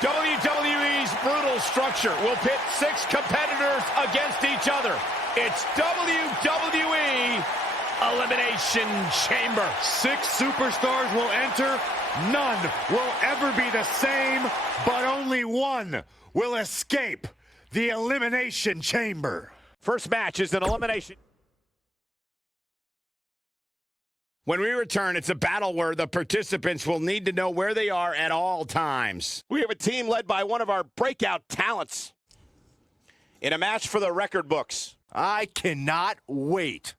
WWE's brutal structure will pit 6 competitors against each other. It's WWE Elimination Chamber. 6 superstars will enter. None will ever be the same, but only one will escape the Elimination Chamber. First match is an elimination. When we return, it's a battle where the participants will need to know where they are at all times. We have a team led by one of our breakout talents in a match for the record books. I cannot wait.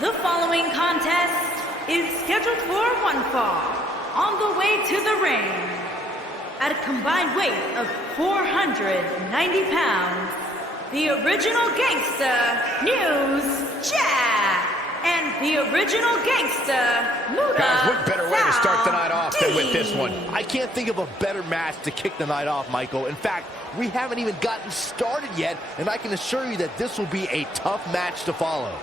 The following contest is scheduled for one fall. On the way to the ring, at a combined weight of 490 pounds, the original Gangsta, News Jack, and the original Gangsta, Muda. Guys, what better way to start the night off than with this one? I can't think of a better match to kick the night off, Michael. In fact, we haven't even gotten started yet, and I can assure you that this will be a tough match to follow.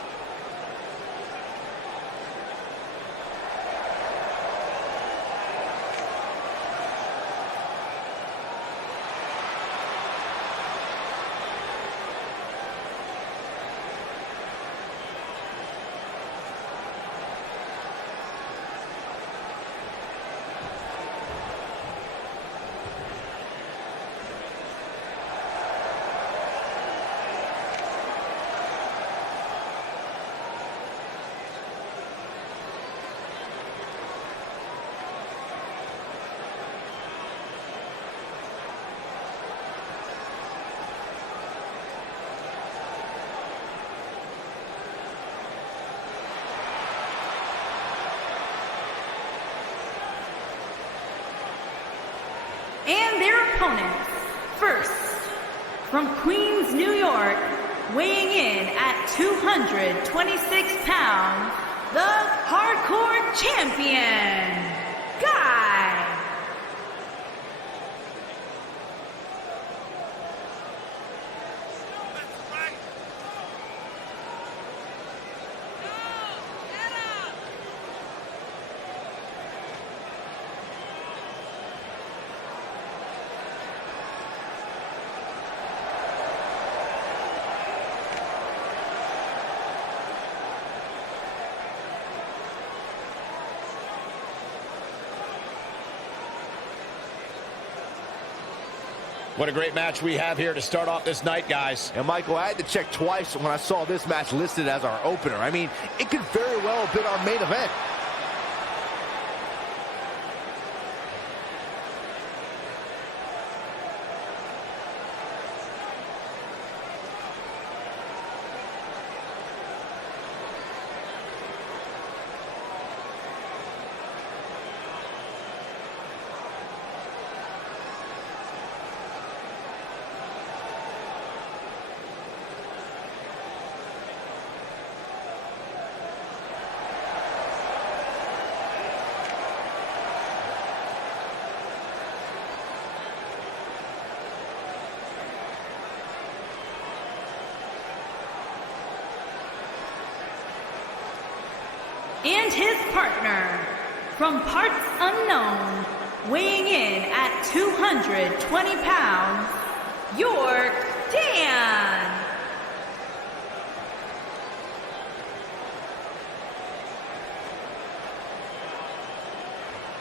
And their opponents, first, from Queens, New York, weighing in at 226 pounds, the Hardcore Champion, Guy. What a great match we have here to start off this night, guys. And Michael, I had to check twice when I saw this match listed as our opener. I mean, it could very well have been our main event. And his partner, from parts unknown, weighing in at 220 pounds, York Dan.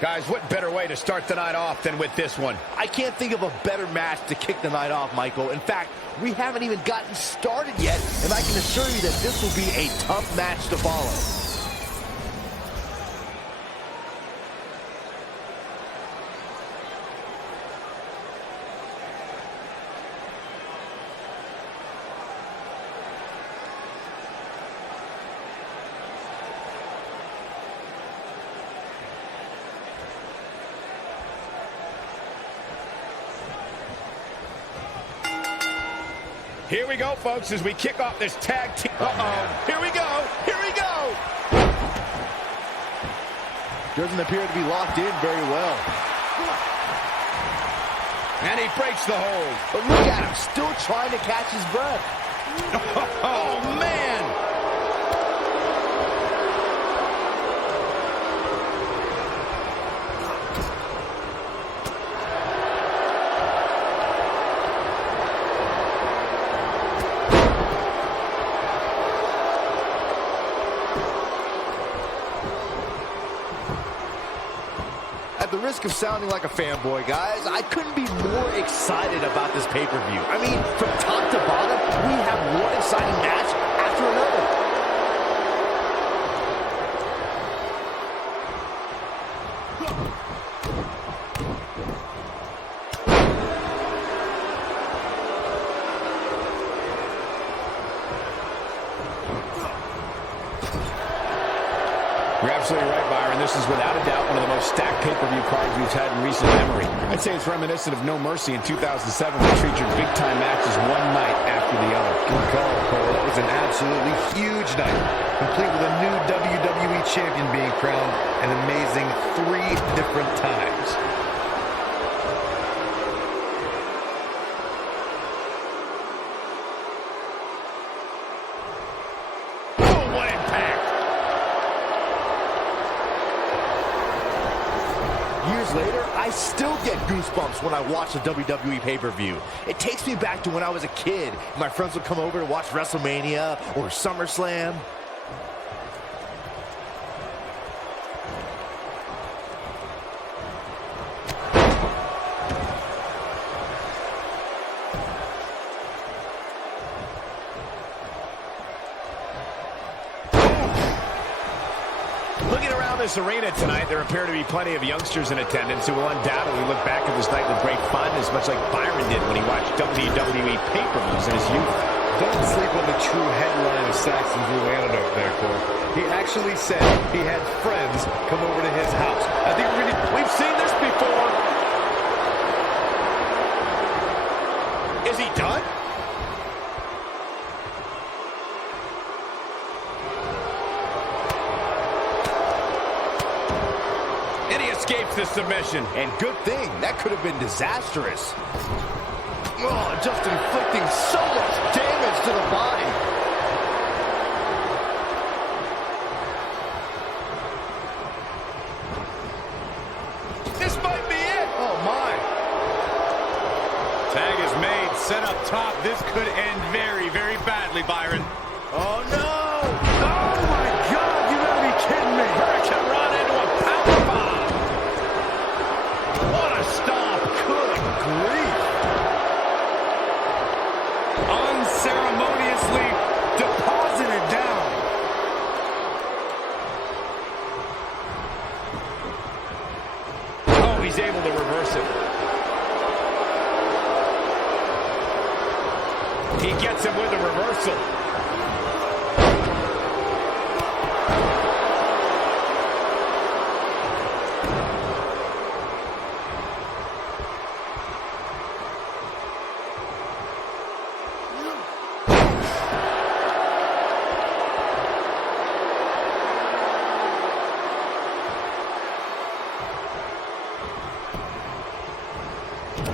Guys, what better way to start the night off than with this one? I can't think of a better match to kick the night off, Michael. In fact, we haven't even gotten started yet, and I can assure you that this will be a tough match to follow. Here we go, folks, as we kick off this tag team. Uh-oh. Here we go. Here we go. Doesn't appear to be locked in very well. And he breaks the hold. But look at him, still trying to catch his breath. Oh, man. At the risk of sounding like a fanboy, guys, I couldn't be more excited about this pay-per-view. I mean, from top to bottom, we have one exciting match after another. You're absolutely right, Byron. This is without a doubt one of the most stacked pay-per-view cards we've had in recent memory. I'd say it's reminiscent of No Mercy in 2007, which featured big-time matches one night after the other. Good call, Cole. That was an absolutely huge night, complete with a new WWE champion being crowned an amazing 3 different times. Oh, what impact! Years later, I still get goosebumps when I watch a WWE pay-per-view. It takes me back to when I was a kid. My friends would come over to watch WrestleMania or SummerSlam. Looking around this arena tonight, there appear to be plenty of youngsters in attendance who will undoubtedly look back at this night with great fondness, much like Byron did when he watched WWE pay-per-views in his youth. Don't sleep on the true headline of Saxon Drew landed up there, Cole. He actually said he had friends come over to his house. I think We've seen this before. Is he done? And he escapes the submission. And good thing, that could have been disastrous. Oh, just inflicting so much damage to the body. This might be it. Oh, my. tag is made, set up top. This could end very, very badly, Byron. Oh, no. Oh, my God. You gotta be kidding me. Hurricane run into a power bomb. What a stomp. Good grief. Unceremoniously deposited down. Oh, he's able to reverse it. He gets him with a reversal.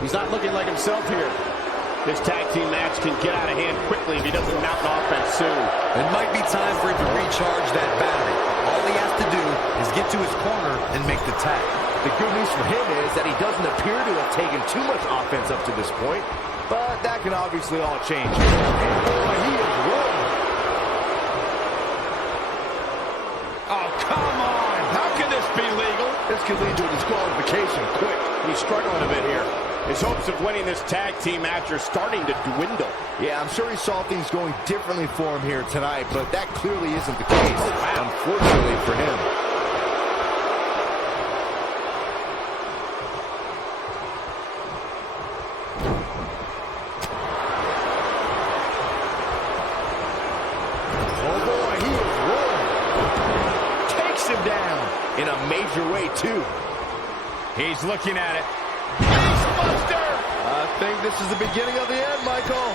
He's not looking like himself here. This tag team match can get out of hand quickly if he doesn't mount an offense soon. It might be time for him to recharge that battery. All he has to do is get to his corner and make the tag. The good news for him is that he doesn't appear to have taken too much offense up to this point, but that can obviously all change. And boy, he is rolling. Oh, come on! How can this be legal? This could lead to a disqualification quick. He's struggling a bit here. His hopes of winning this tag team match are starting to dwindle. Yeah, I'm sure he saw things going differently for him here tonight, but that clearly isn't the case, unfortunately for him. Oh boy, he is rolling. Takes him down in a major way, too. He's looking at it. I think this is the beginning of the end, Michael.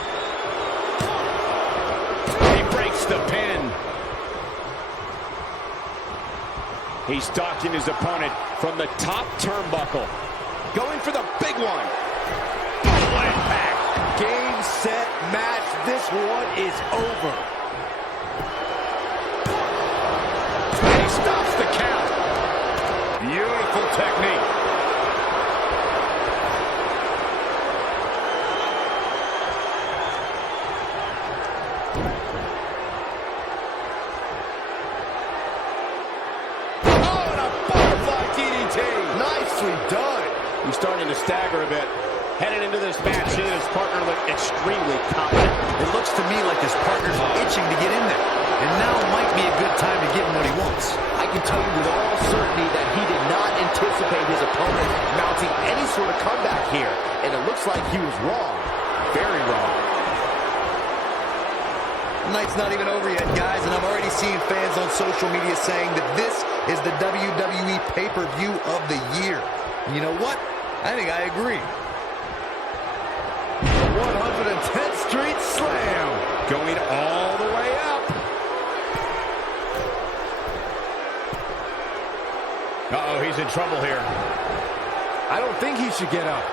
He breaks the pin. He's stalking his opponent from the top turnbuckle. Going for the big one. Oh, impact. Game, set, match. This one is over. And he stops the count. Beautiful technique. Nicely done. He's starting to stagger a bit. Headed into this match, he and his partner look extremely confident. It looks to me like his partner's itching to get in there. And now might be a good time to give him what he wants. I can tell you with all certainty that he did not anticipate his opponent mounting any sort of comeback here. And it looks like he was wrong. Very wrong. The night's not even over yet, guys, and I'm already seeing fans on social media saying that this is the WWE pay-per-view of the year. And you know what? I think I agree. 110th Street Slam. Going all the way up. Uh-oh, he's in trouble here. I don't think he should get up.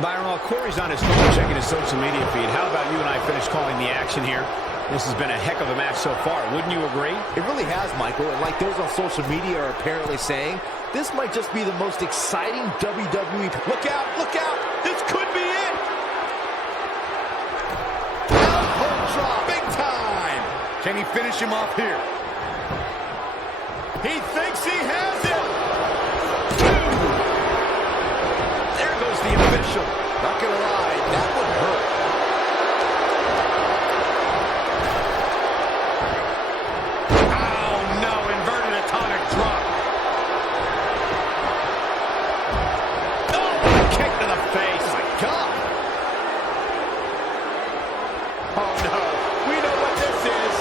Byron, while Corey's on his phone checking his social media feed, how about you and I finish calling the action here? This has been a heck of a match so far. Wouldn't you agree? It really has, Michael. And like those on social media are apparently saying, this might just be the most exciting WWE. Look out! Look out! This could be it! Elbow drop. Big time! Can he finish him off here? He thinks he has it! Two! There goes the official. Not gonna lie, that would hurt. Oh no, inverted atomic drop. Oh, kick to the face. Oh my God. Oh no, we know what this is.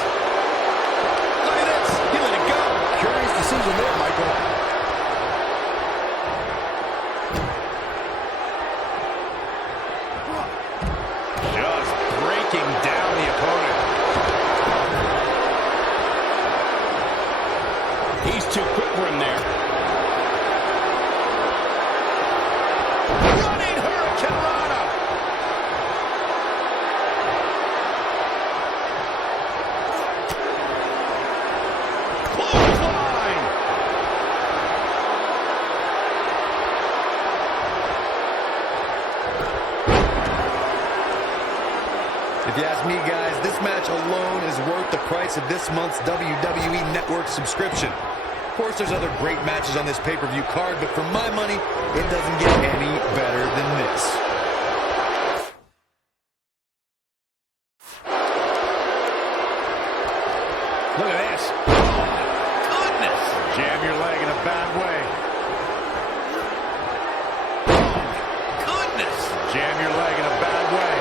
Look at this, he let it go. Curious decision there, Michael. Just breaking down the opponent. He's too quick for him there. Running Hurricane Rana. Clothesline. If you ask me, guys, this match alone is worth the price of this month's WWE Network subscription. Of course, there's other great matches on this pay-per-view card, but for my money, it doesn't get any better than this. Look at this. Oh, goodness. Jam your leg in a bad way. Goodness. Jam your leg in a bad way.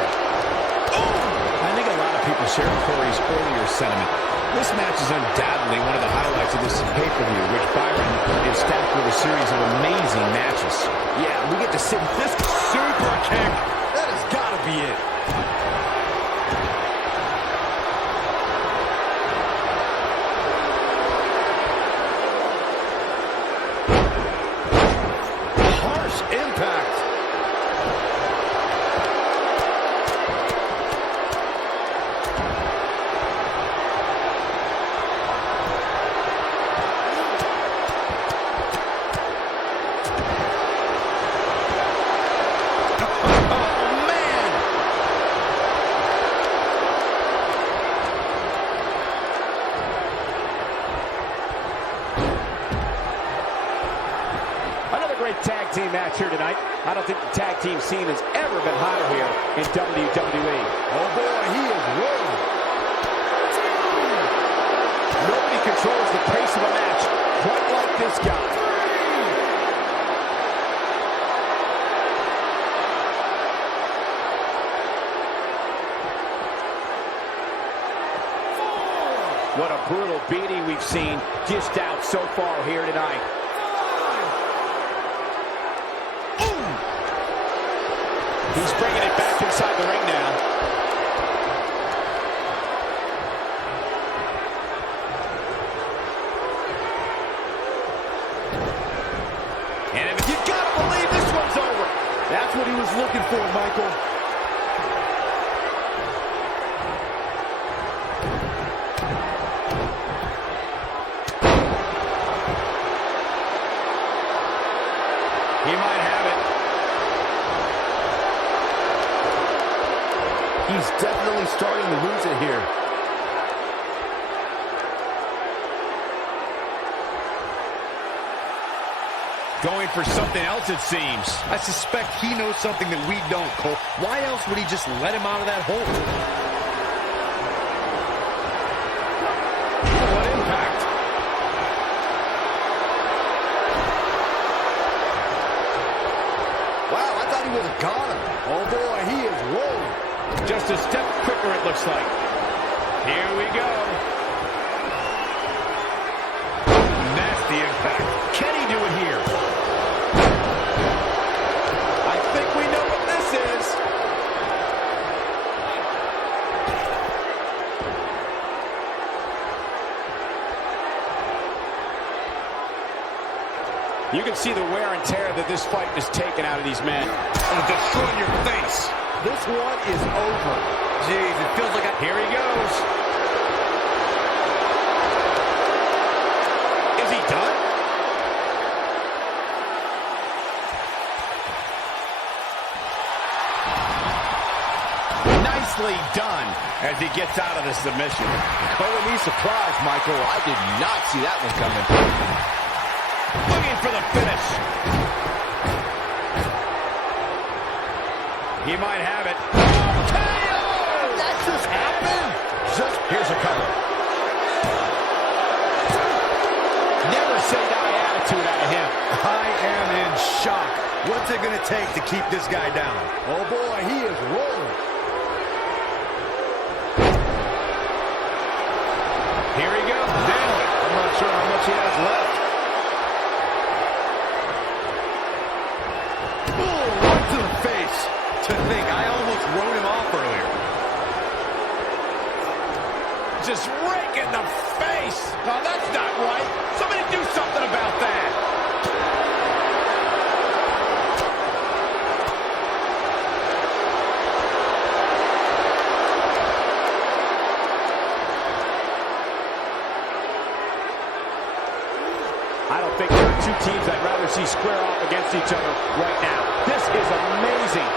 I think a lot of people share Corey's earlier sentiment. This match is undoubtedly one of the highlights of this pay-per-view, which Byron is stacked with a series of amazing matches. Yeah, we get to sit this super kick. That has got to be it. Harsh impact. tag team match here tonight. I don't think the tag team scene has ever been hotter here in WWE. Oh boy, he is rolling. Nobody controls the pace of a match quite like this guy. What a brutal beating we've seen dished out so far here tonight. He's bringing it back inside the ring now. And you gotta believe this one's over. That's what he was looking for, Michael. He might have it. He's definitely starting to lose it here. Going for something else, it seems. I suspect he knows something that we don't, Cole. Why else would he just let him out of that hole? What impact. Wow, I thought he was a goner. Oh boy, he is rolling. Just a step quicker, it looks like. Here we go. Nasty impact. Can he do it here? I think we know what this is. You can see the wear and tear that this fight is taking out of these men. Gonna destroy your face. This one is over. Jeez, it feels like Here he goes. Is he done? Nicely done as he gets out of the submission. Color me surprised, Michael. I did not see that one coming. Looking for the finish. He might have it. That just happened. Here's a cover. Never say die attitude out of him. I am in shock. What's it going to take to keep this guy down? Oh boy, he is rolling. Here he goes. Down. I'm not sure how much he has left. Boom, right to the face. To think, I almost wrote him off earlier. Just rake in the face. No, that's not right. Somebody do something about that. I don't think there are two teams I'd rather see square off against each other right now. This is amazing.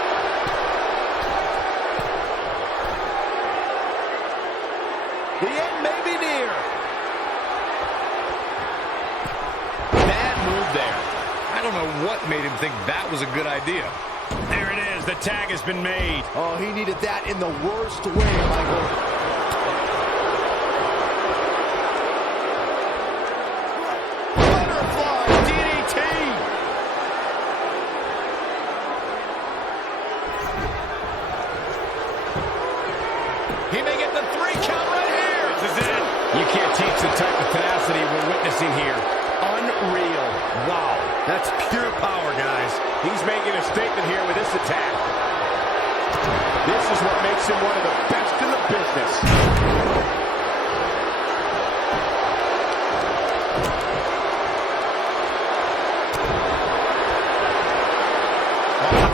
The end may be near. Bad move there. I don't know what made him think that was a good idea. There it is. The tag has been made. Oh, he needed that in the worst way, Michael. Butterfly DDT. He may get the 3 count right here. This is it. You can't teach the type of tenacity we're witnessing here. Unreal. Wow. That's pure power, guys. He's making a statement here with this attack. This is what makes him one of the best in the business.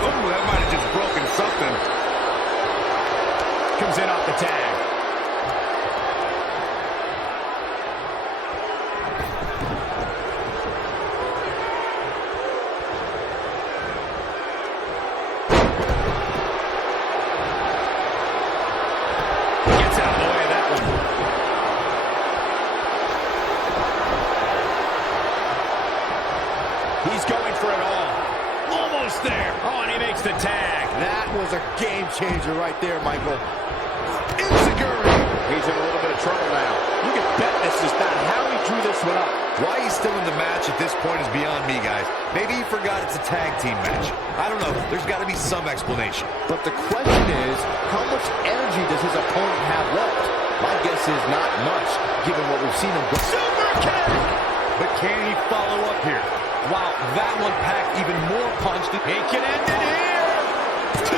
Oh, that might have just broken something. Comes in off the tag. Gets out of the way of that one. He's going for it all. there. Oh, and he makes the tag. That was a game changer right there, Michael. Insecurity. He's in a little bit of trouble now. You can bet this is not how he drew this one up. Why he's still in the match at this point is beyond me, guys. Maybe he forgot it's a tag team match. I don't know. There's got to be some explanation. But the question is, how much energy does his opponent have left? My guess is not much, given what we've seen him go. Super kick! But can he follow up here? Wow, that one packed even more punch. He can end it here. 2.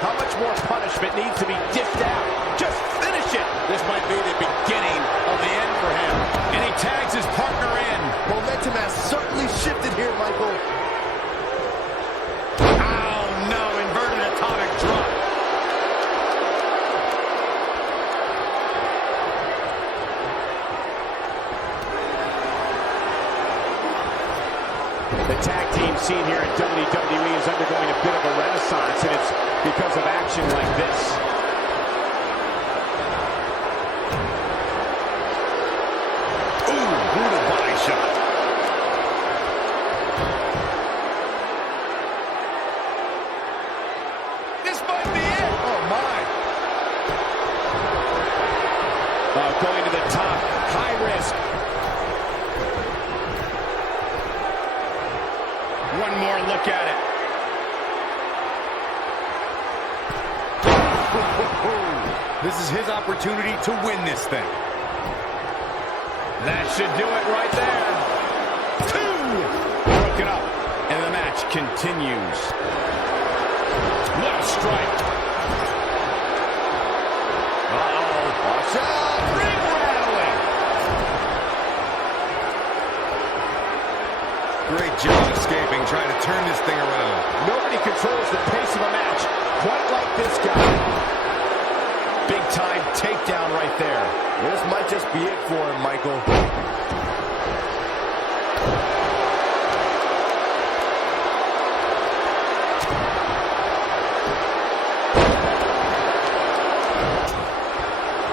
How much more punishment needs to be dished out? Just finish it. This might be the beginning of the end for him. And he tags his partner in. Momentum has certainly shifted here, Michael. Oh, no. Inverted atomic drop. The tag team scene here at WWE is undergoing a bit of a renaissance, and it's because of action like this. Ooh, brutal body shot. This might be it. Oh, my. Going to the top. High risk. One more look at it. This is his opportunity to win this thing. That should do it right there. 2. Broken up. And the match continues. What a strike. Uh-oh. Watch out. Ring rattling. Great job escaping, trying to turn this thing around. Nobody controls the pace of a match quite like this guy. Big time takedown right there. This might just be it for him, Michael.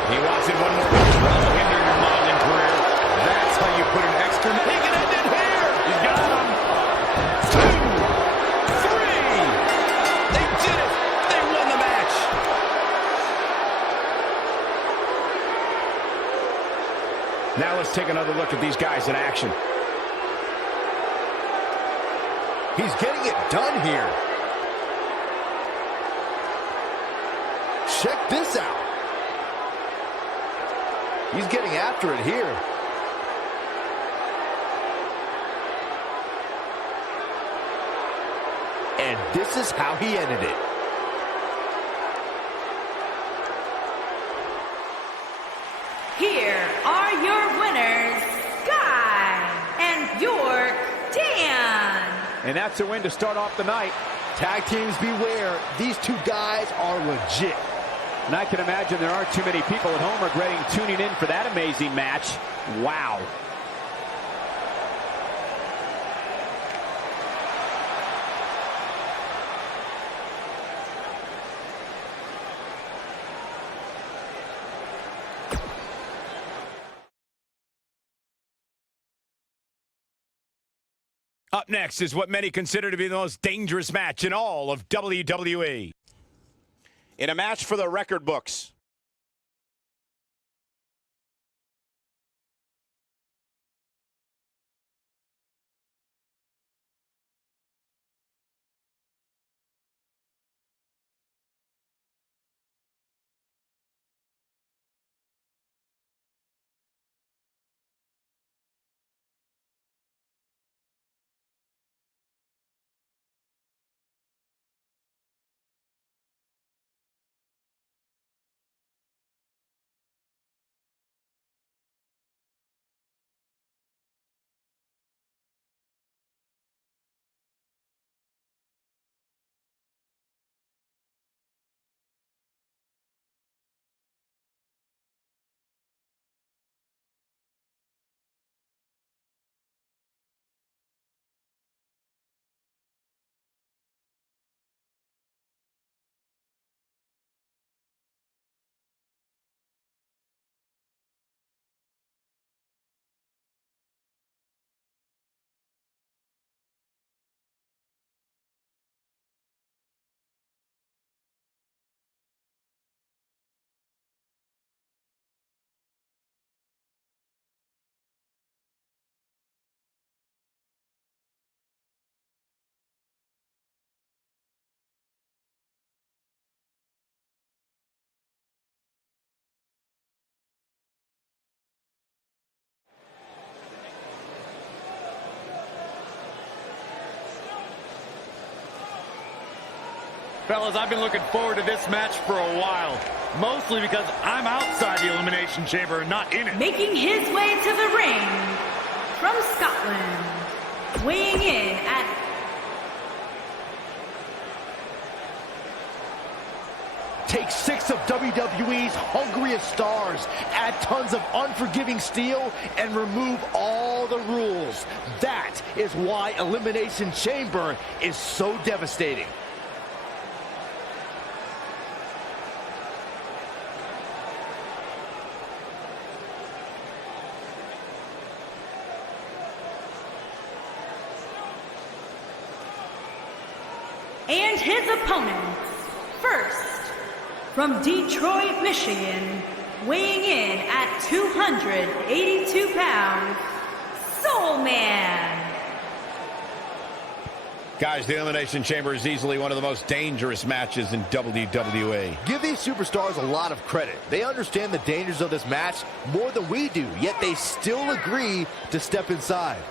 He wants it one more time. Well, hinder your modeling career. That's how you put an extra... He can end it here. He's got him. 2, 3. They did it. They won the match. Now let's take another look at these guys in action. He's getting it done here. Check this out. He's getting after it here. And this is how he ended it. Here are your winners, Guy and Dan. And that's a win to start off the night. Tag teams beware. These two guys are legit. And I can imagine there aren't too many people at home regretting tuning in for that amazing match. Wow. Up next is what many consider to be the most dangerous match in all of WWE. In a match for the record books, Fellas, I've been looking forward to this match for a while. Mostly because I'm outside the Elimination Chamber and not in it. Making his way to the ring from Scotland, weighing in at Take 6 of WWE's hungriest stars, add tons of unforgiving steel, and remove all the rules. That is why Elimination Chamber is so devastating. and his opponents. First, from Detroit, Michigan, weighing in at 282 pounds, Soul Man. Guys, the Elimination Chamber is easily one of the most dangerous matches in WWE. Give these superstars a lot of credit. They understand the dangers of this match more than we do, yet they still agree to step inside.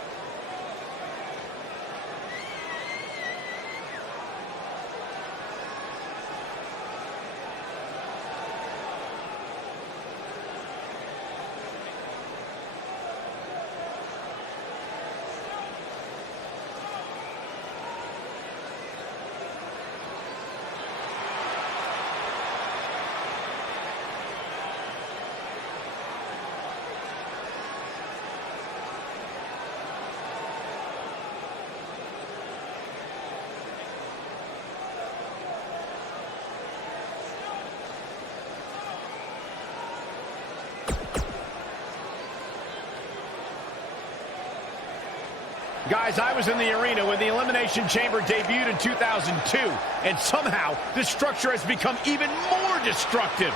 Guys, I was in the arena when the Elimination Chamber debuted in 2002, and somehow this structure has become even more destructive.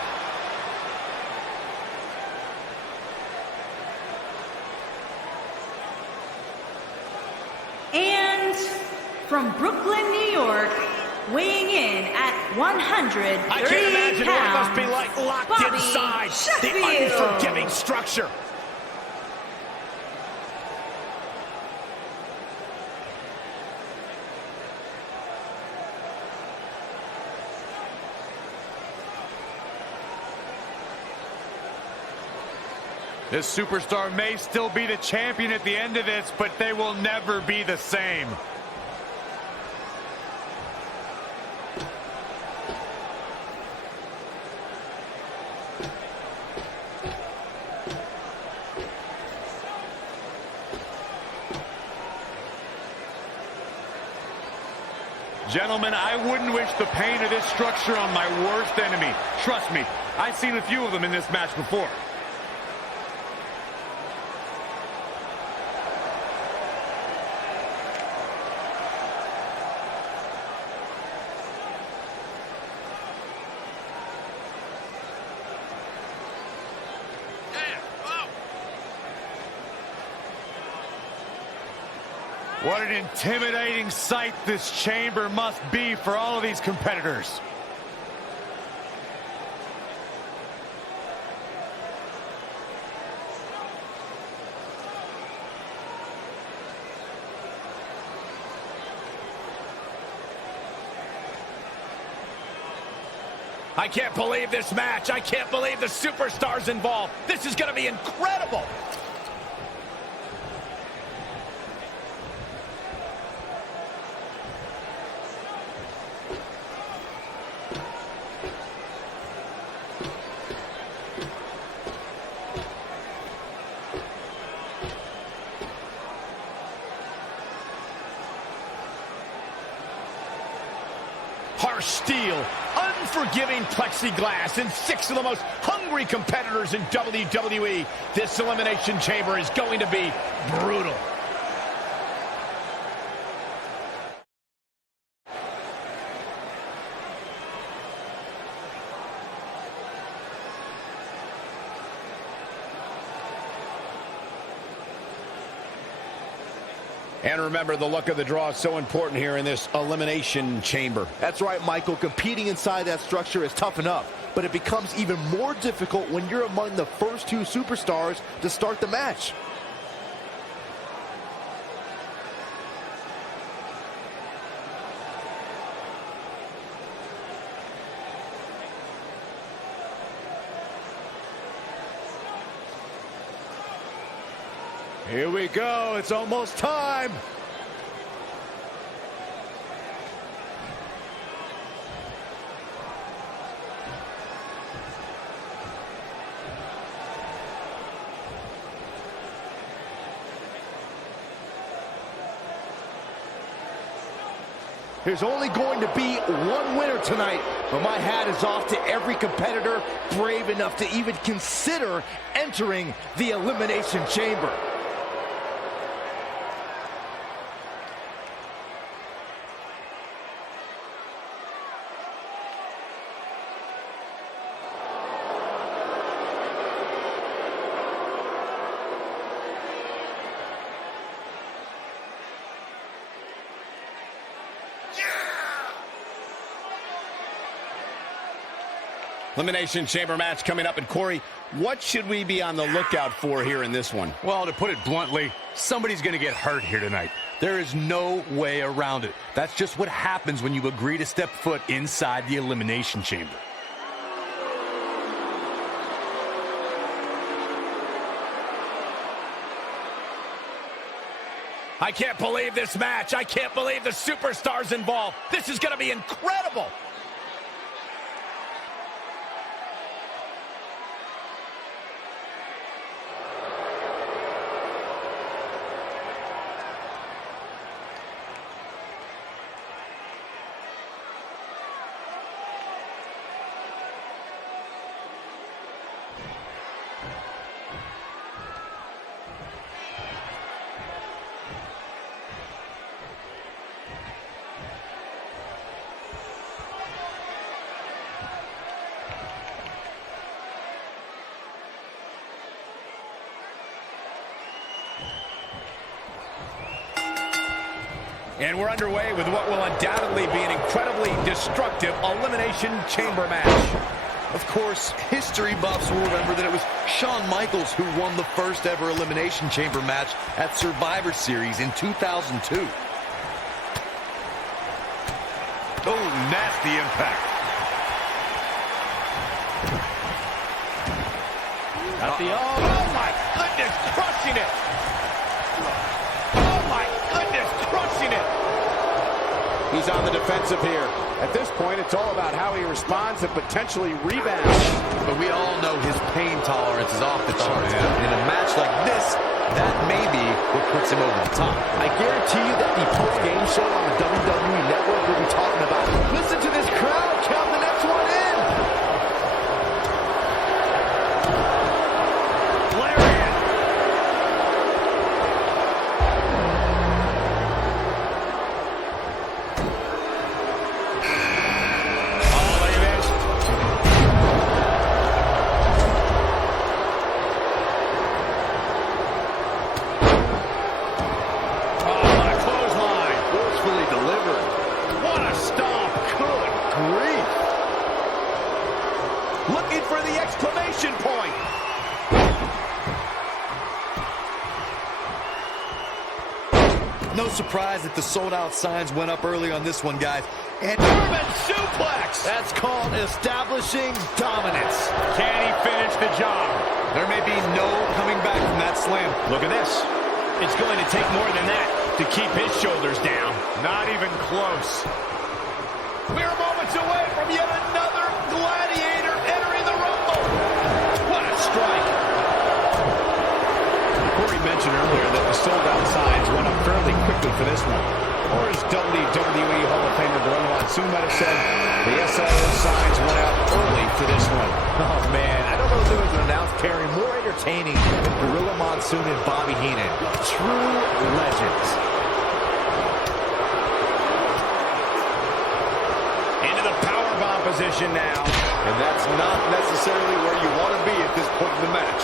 And from Brooklyn, New York, weighing in at 138 I can't imagine what it must be pounds, like locked Bobby inside the Sheffield. unforgiving structure. This superstar may still be the champion at the end of this, but they will never be the same. Gentlemen, I wouldn't wish the pain of this structure on my worst enemy. Trust me, I've seen a few of them in this match before. What an intimidating sight this chamber must be for all of these competitors. I can't believe this match. I can't believe the superstars involved. This is going to be incredible. Harsh steel, unforgiving plexiglass, and 6 of the most hungry competitors in WWE. This Elimination Chamber is going to be brutal. And remember, the luck of the draw is so important here in this Elimination Chamber. That's right, Michael. Competing inside that structure is tough enough, but it becomes even more difficult when you're among the first 2 superstars to start the match. Here we go. It's almost time. There's only going to be one winner tonight, but my hat is off to every competitor brave enough to even consider entering the Elimination Chamber. Elimination Chamber match coming up. And Corey, what should we be on the lookout for here in this one? Well, to put it bluntly, somebody's going to get hurt here tonight. There is no way around it. That's just what happens when you agree to step foot inside the Elimination Chamber. I can't believe this match. I can't believe the superstars involved. This is going to be incredible. And we're underway with what will undoubtedly be an incredibly destructive Elimination Chamber match. Of course, history buffs will remember that it was Shawn Michaels who won the first ever Elimination Chamber match at Survivor Series in 2002. Oh, nasty impact. At the oh my goodness, crushing it. Oh my goodness, crushing it. He's on the defensive here. At this point, it's all about how he responds and potentially rebounds. But we all know his pain tolerance is off the charts. In a match like this, that may be what puts him over the top. I guarantee you that the post-game show on the WWE Network will be talking about, listen to this crowd count the next one in. Looking for the exclamation point. No surprise that the sold-out signs went up early on this one, guys. And German suplex. That's called establishing dominance. Can he finish the job? there may be no coming back from that slam. Look at this. It's going to take more than that to keep his shoulders down. Not even close. We're moments away from yet another gladiator entering the Rumble. What a strike. Corey mentioned earlier that the sold-out signs went up fairly quickly for this one. Or as WWE Hall of Famer Gorilla Monsoon might have said, the SRO signs went out early for this one. Oh, man, I don't know if there was an announced pairing more entertaining than Gorilla Monsoon and Bobby Heenan. True legends. Into the powerbomb position now. And that's not necessarily where you want to be at this point in the match.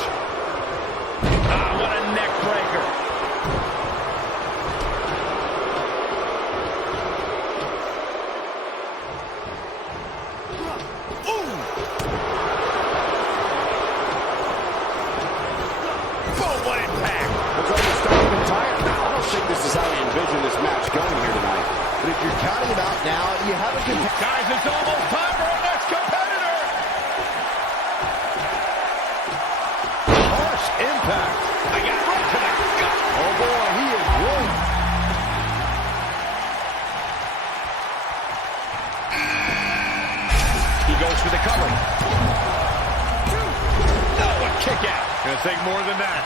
Ah, what a neck breaker. Now, you have a competitor. Guys, it's almost time for our next competitor. Harsh impact. I got right to the gut. for the cover. Oh, a kick out. Gonna take more than that.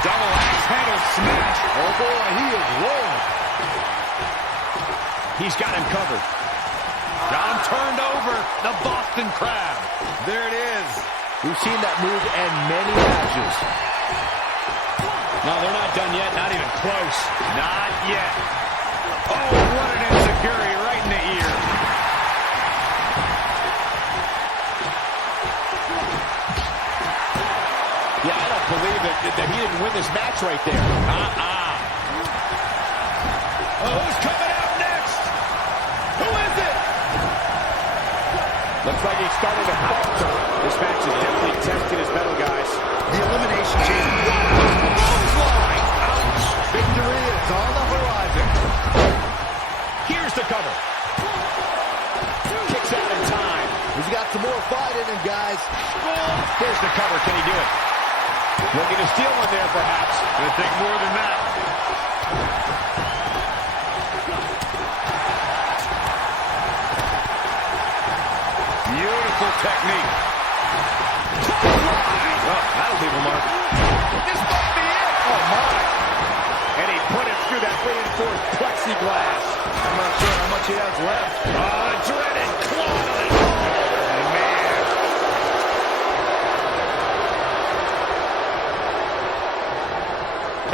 Double axe handle smash. Oh boy, he is rolling. He's got him covered. Got him turned over. The Boston Crab. There it is. We've seen that move in many matches. No, they're not done yet. Not even close. Not yet. Oh, what an insecurity right in the ear. Yeah, I don't believe that he didn't win this match right there. Oh, who's coming out next? Who is it? Looks like he's starting to falter. This match is definitely testing his mettle, guys. The Elimination Chamber. Ouch! Victory is on the horizon. Here's the cover. Kicks out in time. He's got some more fight in him, guys. There's the cover. Can he do it? Looking to steal one there, perhaps. Gonna take more than that. Beautiful technique. Oh, that'll leave a mark. This might be it. Oh, my. And he put it through that reinforced plexiglass. I'm not sure how much he has left. Oh, the dreaded claw to the oh, man.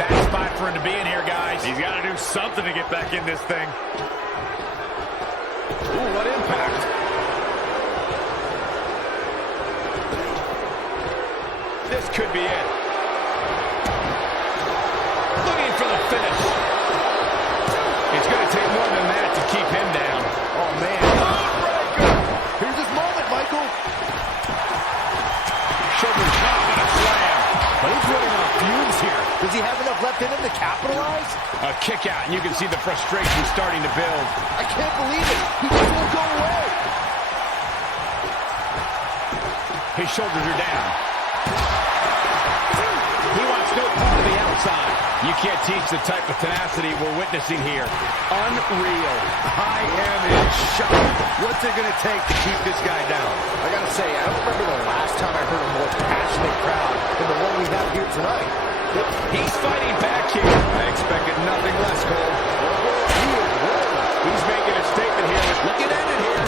Bad spot for him to be in here, guys. He's got to do something to get back in this thing. Ooh, what impact. This could be it. Looking for the finish. It's going to take more than that to keep him down. Oh, man. Here's his moment, Michael. Shoulder shot, what a slam. But he's running on fumes here. Does he have enough left in him to capitalize? A kick out, and you can see the frustration starting to build. I can't believe it. He just won't go away. His shoulders are down. He wants no part of the outside. You can't teach the type of tenacity we're witnessing here. Unreal. I am in shock. What's it going to take to keep this guy down? I gotta say, I don't remember the last time I heard a more passionate crowd than the one we have here tonight. He's fighting back here. I expected nothing less, Cole. He's making a statement here. Looking at it here.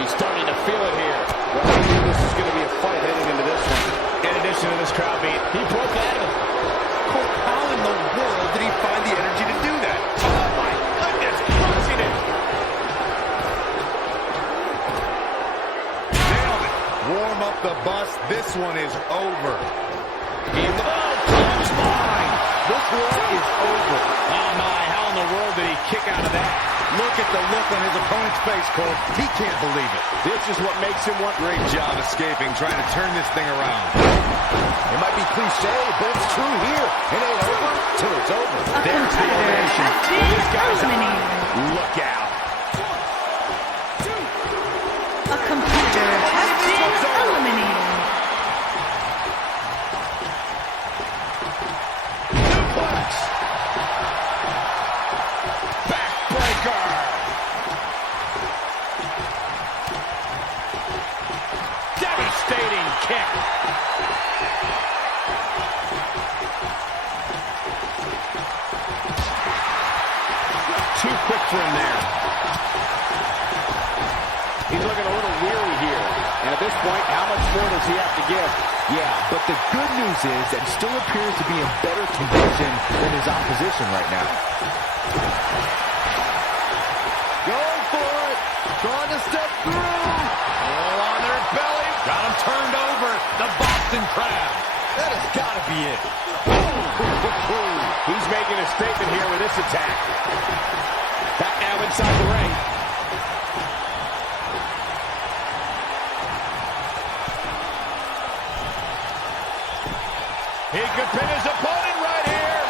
He's starting to feel it here. Well, I knew this is going to be a fight heading into this one. In addition to this crowd beat, he broke out of it. Cole, how in the world did he find the energy to do that? Oh, my goodness. Crushing it. Nailed it. Warm up the bus. This one is over. Close line. This one is over. Oh, my. How in the world did he kick out of that? Look at the look on his opponent's face, Cole. He can't believe it. This is what makes him want. Great job escaping, trying to turn this thing around. It might be cliche, but it's true here. It ain't over till it's over. A competitor has been eliminated. Look out. A competitor has been eliminated. Suplex. Backbreaker. Devastating kick. Too quick for him there. He's looking a little weary here. And at this point, how much more does he have to give? Yeah, but the good news is that he still appears to be in better condition than his opposition right now. Going for it. Trying to step through. All on their belly. Got him turned over. The Boston Crab. That has got to be it. He's making a statement here with this attack. Back now inside the ring. He could pin his opponent right here.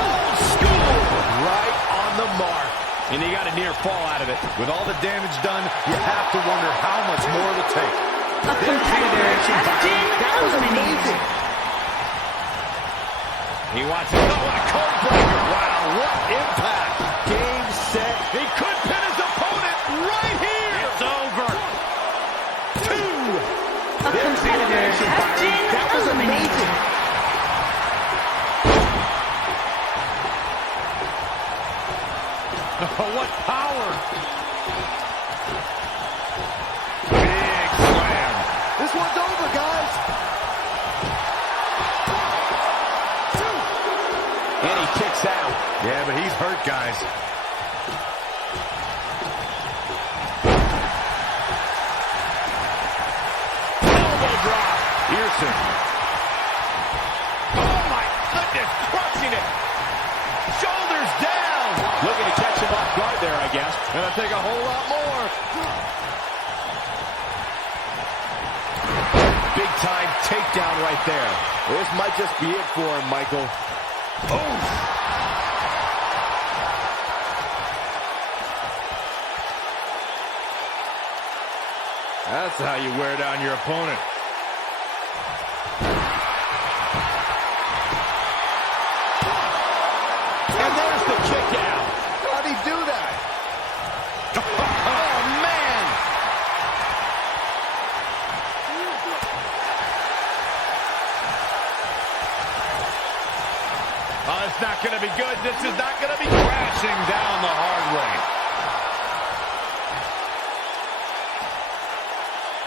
Old school. Right on the mark. And he got a near fall out of it. With all the damage done, you have to wonder how much more it'll take. A competitor has been eliminated. He wants it. Oh, what a code breaker. Wow, what impact. Game, set, He what power! Big slam. This one's over, guys. And he kicks out. Yeah, but he's hurt, guys. Elbow drop. Pearson. Oh, my goodness. Crushing it. Shoulders down. Looking to catch him off guard there, I guess. Gonna take a whole lot more. Big time takedown right there. This might just be it for him, Michael. Oh! That's how you wear down your opponent. And there's the kick out. How'd he do that? Oh, man. Oh, it's not going to be good. This is not going to be crashing down the hard way.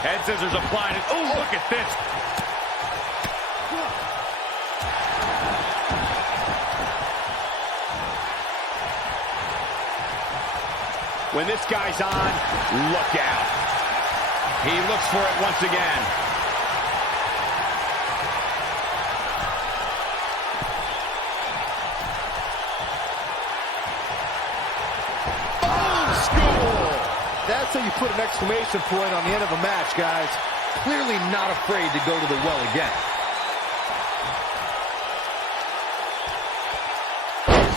Head scissors applied. Oh, look at this. When this guy's on, look out. He looks for it once again. Old school! That's how you put an exclamation point on the end of a match, guys. Clearly not afraid to go to the well again.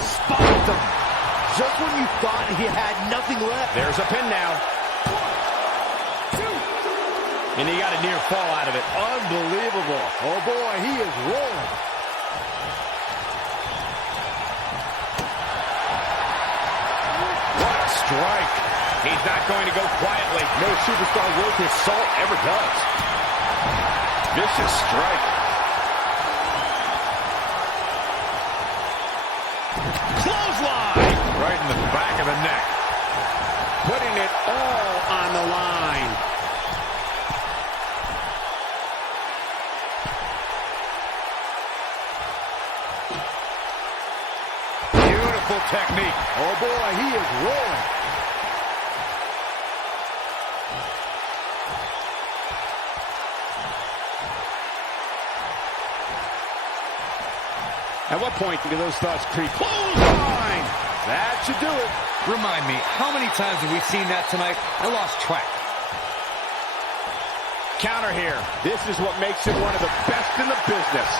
Spiked him. Just when you thought he had nothing left. There's a pin now. And he got a near fall out of it. Unbelievable. Oh, boy, he is rolling. What a strike. He's not going to go quietly. No superstar worth his salt ever does. Vicious strike. Clothesline. Right in the back of the neck. Putting it all on the line. Beautiful technique. Oh, boy, he is rolling. At what point do those thoughts creep? Clothesline! That should do it. Remind me, how many times have we seen that tonight? I lost track. Counter here. This is what makes it one of the best in the business.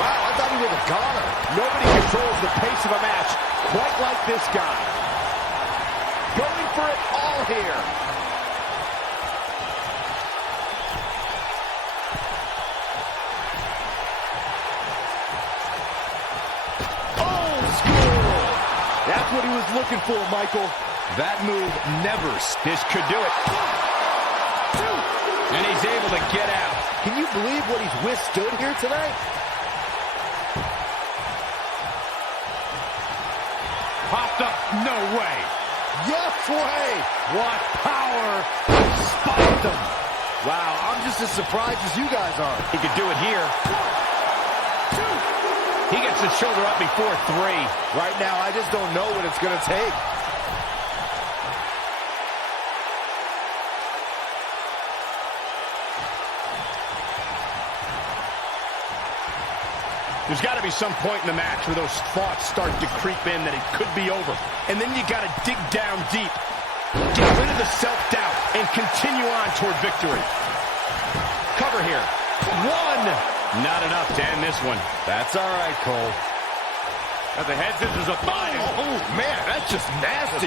Wow, I thought he was a goner. Nobody controls the pace of a match quite like this guy. Going for it all here. Old school. That's what he was looking for, Michael. That move never. This could do it. And he's able to get out. Can you believe what he's withstood here tonight? Popped up. No way. Yes way. What power. Spiked him. Wow, I'm just as surprised as you guys are. He could do it here. He gets his shoulder up before 3. Right now, I just don't know what it's going to take. There's got to be some point in the match where those thoughts start to creep in that it could be over. And then you got to dig down deep, get rid of the self-doubt, and continue on toward victory. Cover here. 1. Not enough to end this one. That's all right, Cole. Got the head scissors applied. Oh, man, that's just nasty.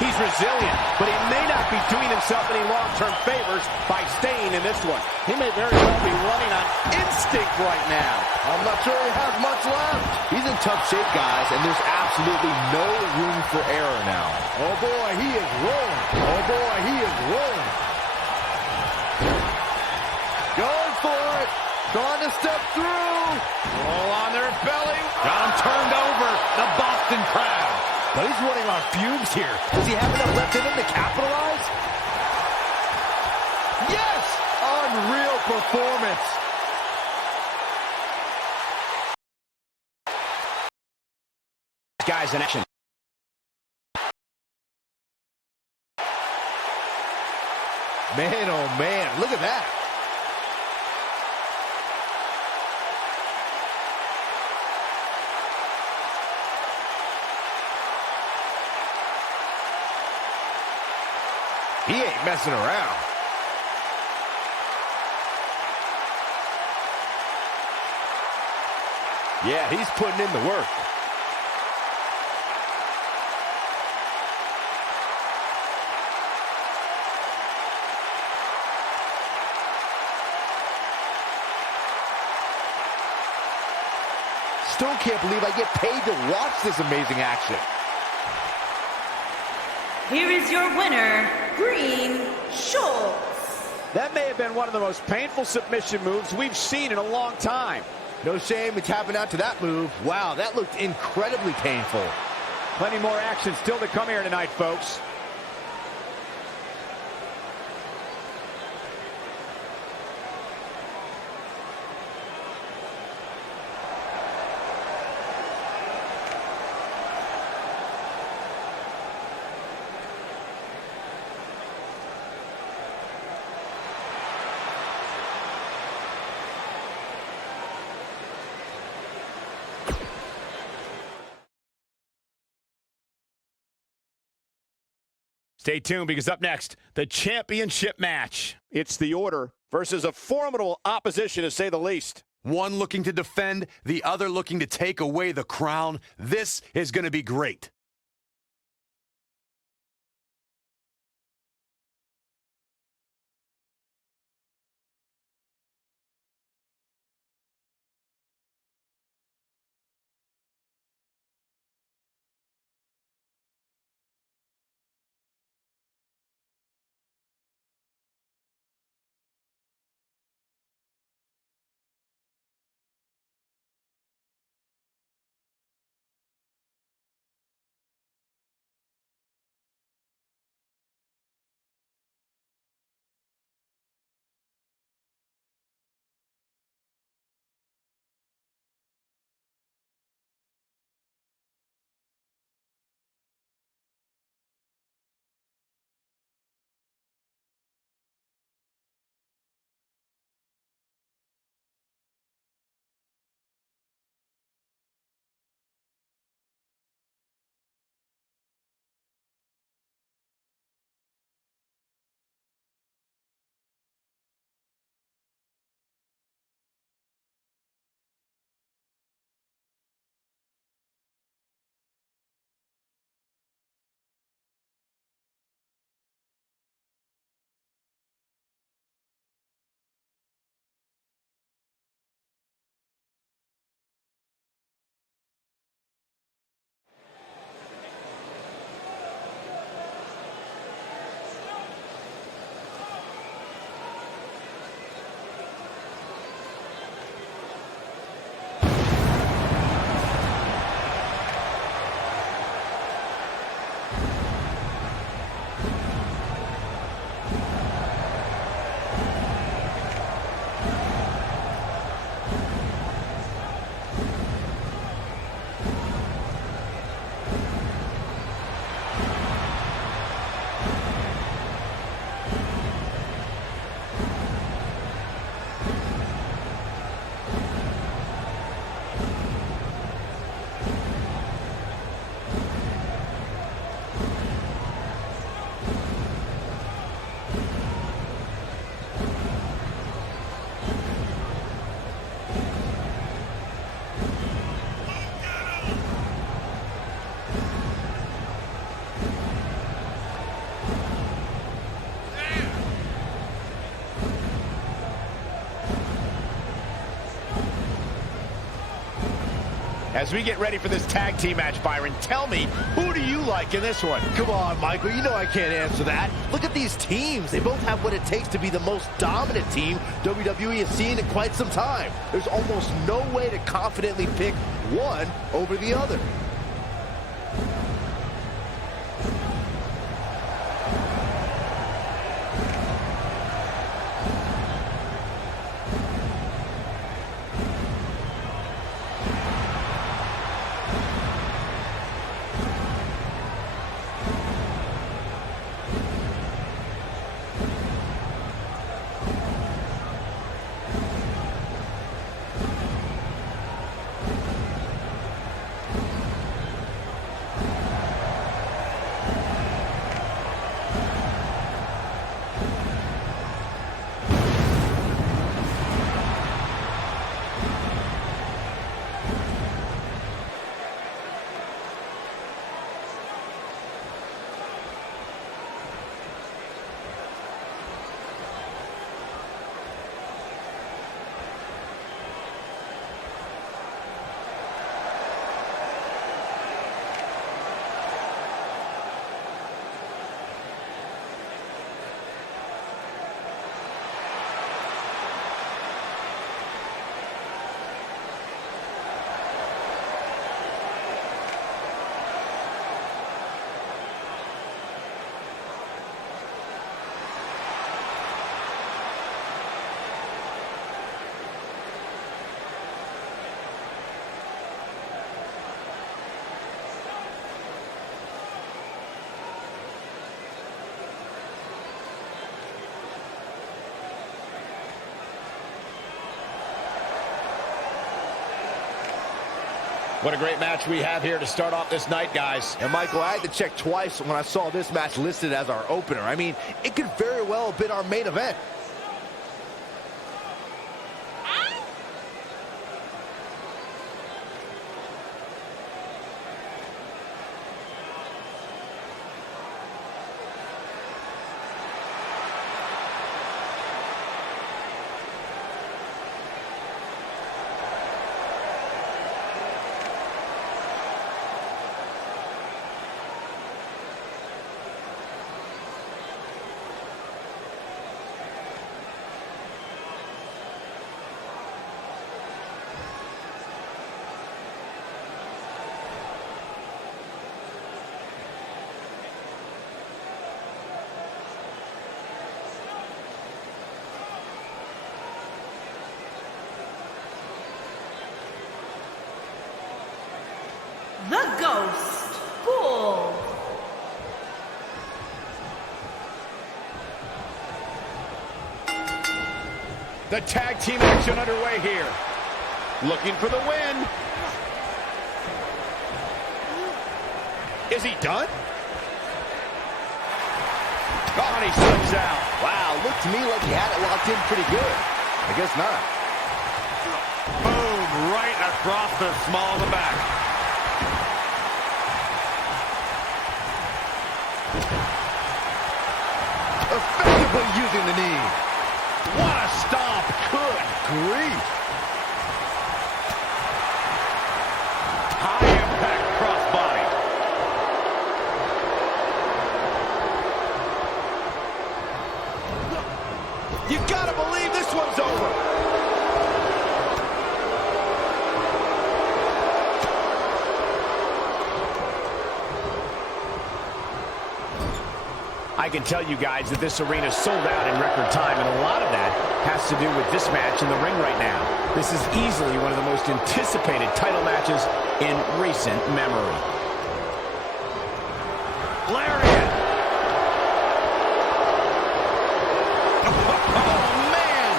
He's resilient, but he may not be doing himself any long-term favors by staying in this one. He may very well be running on instinct right now. I'm not sure he has much left. He's in tough shape, guys, and there's absolutely no room for error now. Oh, boy, he is rolling. Oh, boy, he is rolling. Go! Trying to step through. Roll on their belly. Got him turned over. The Boston Crab. But he's running on fumes here. Does he have enough left in him to capitalize? Yes! Unreal performance. Guys in action. Man, oh man, look at that. He ain't messing around. Yeah, he's putting in the work. Still can't believe I get paid to watch this amazing action. Here is your winner, Green Schultz. That may have been one of the most painful submission moves we've seen in a long time. No shame in tapping out to that move. Wow, that looked incredibly painful. Plenty more action still to come here tonight, folks. Stay tuned because up next, the championship match. It's the Order versus a formidable opposition, to say the least. One looking to defend, the other looking to take away the crown. This is going to be great. As we get ready for this tag team match, Byron, tell me, who do you like in this one? Come on, Michael, you know I can't answer that. Look at these teams. They both have what it takes to be the most dominant team WWE has seen in quite some time. There's almost no way to confidently pick one over the other. What a great match we have here to start off this night, guys. And Michael, I had to check twice when I saw this match listed as our opener. I mean, it could very well have been our main event. The Ghost, Bull. The tag team action underway here. Looking for the win. Is he done? Oh, and he slips out. Wow, looked to me like he had it locked in pretty good. I guess not. Boom, right across the small of the back. Effectively using the knee. What a stomp. Good grief. High impact crossbody. You gotta believe this one's over. I can tell you guys that this arena sold out in record time, and a lot of that has to do with this match in the ring right now. This is easily one of the most anticipated title matches in recent memory. Lariat! Oh, man!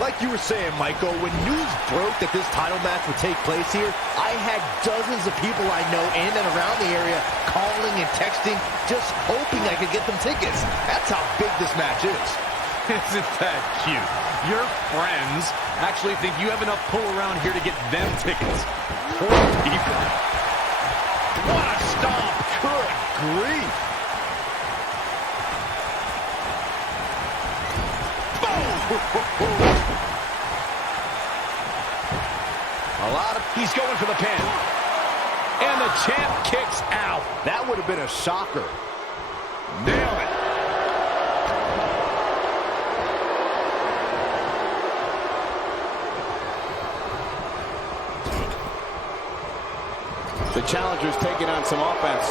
Like you were saying, Michael, when news broke that this title match would take place here, I had dozens of people I know in and around the area calling and texting, just hoping I could get them tickets. That's how big this match is. Isn't that cute? Your friends actually think you have enough pull around here to get them tickets. Poor people. What a stomp! Good grief. He's going for the pin. And the champ kicks out. That would have been a shocker. Nail it. The challenger's taking on some offense,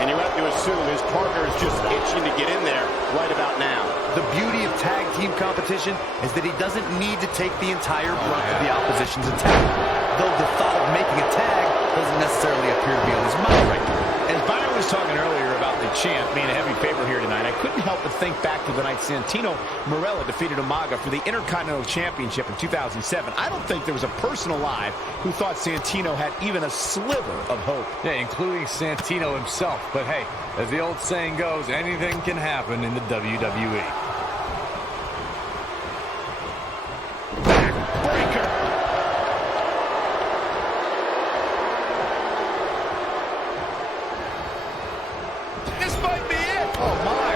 and you have to assume his partner is just itching to get in there right about now. The beauty of tag team competition is that he doesn't need to take the entire brunt of the opposition's attack, though the thought of making a tag doesn't necessarily appear to be on his mind right now. As Byron was talking earlier about the champ being a heavy favorite here tonight, I couldn't help but think back to the night Santino Marella defeated Umaga for the Intercontinental Championship in 2007. I don't think there was a person alive who thought Santino had even a sliver of hope. Yeah, including Santino himself. But hey, as the old saying goes, anything can happen in the WWE. Backbreaker. This might be it. Oh, my.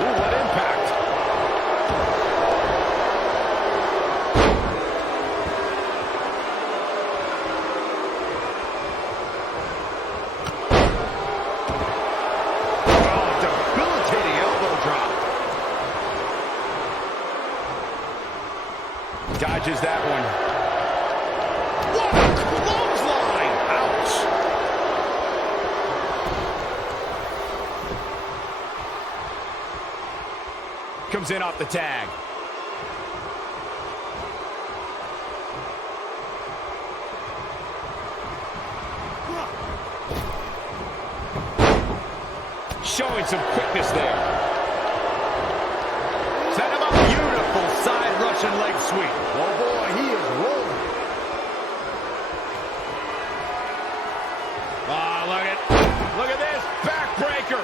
Ooh, what impact. Oh, debilitating elbow drop. Dodges that one. What a clothesline! Ouch! Comes in off the tag. Showing some quickness there. Set him up. Beautiful side Russian leg sweep. Oh boy, he is rolling. Ah, look at this. Backbreaker.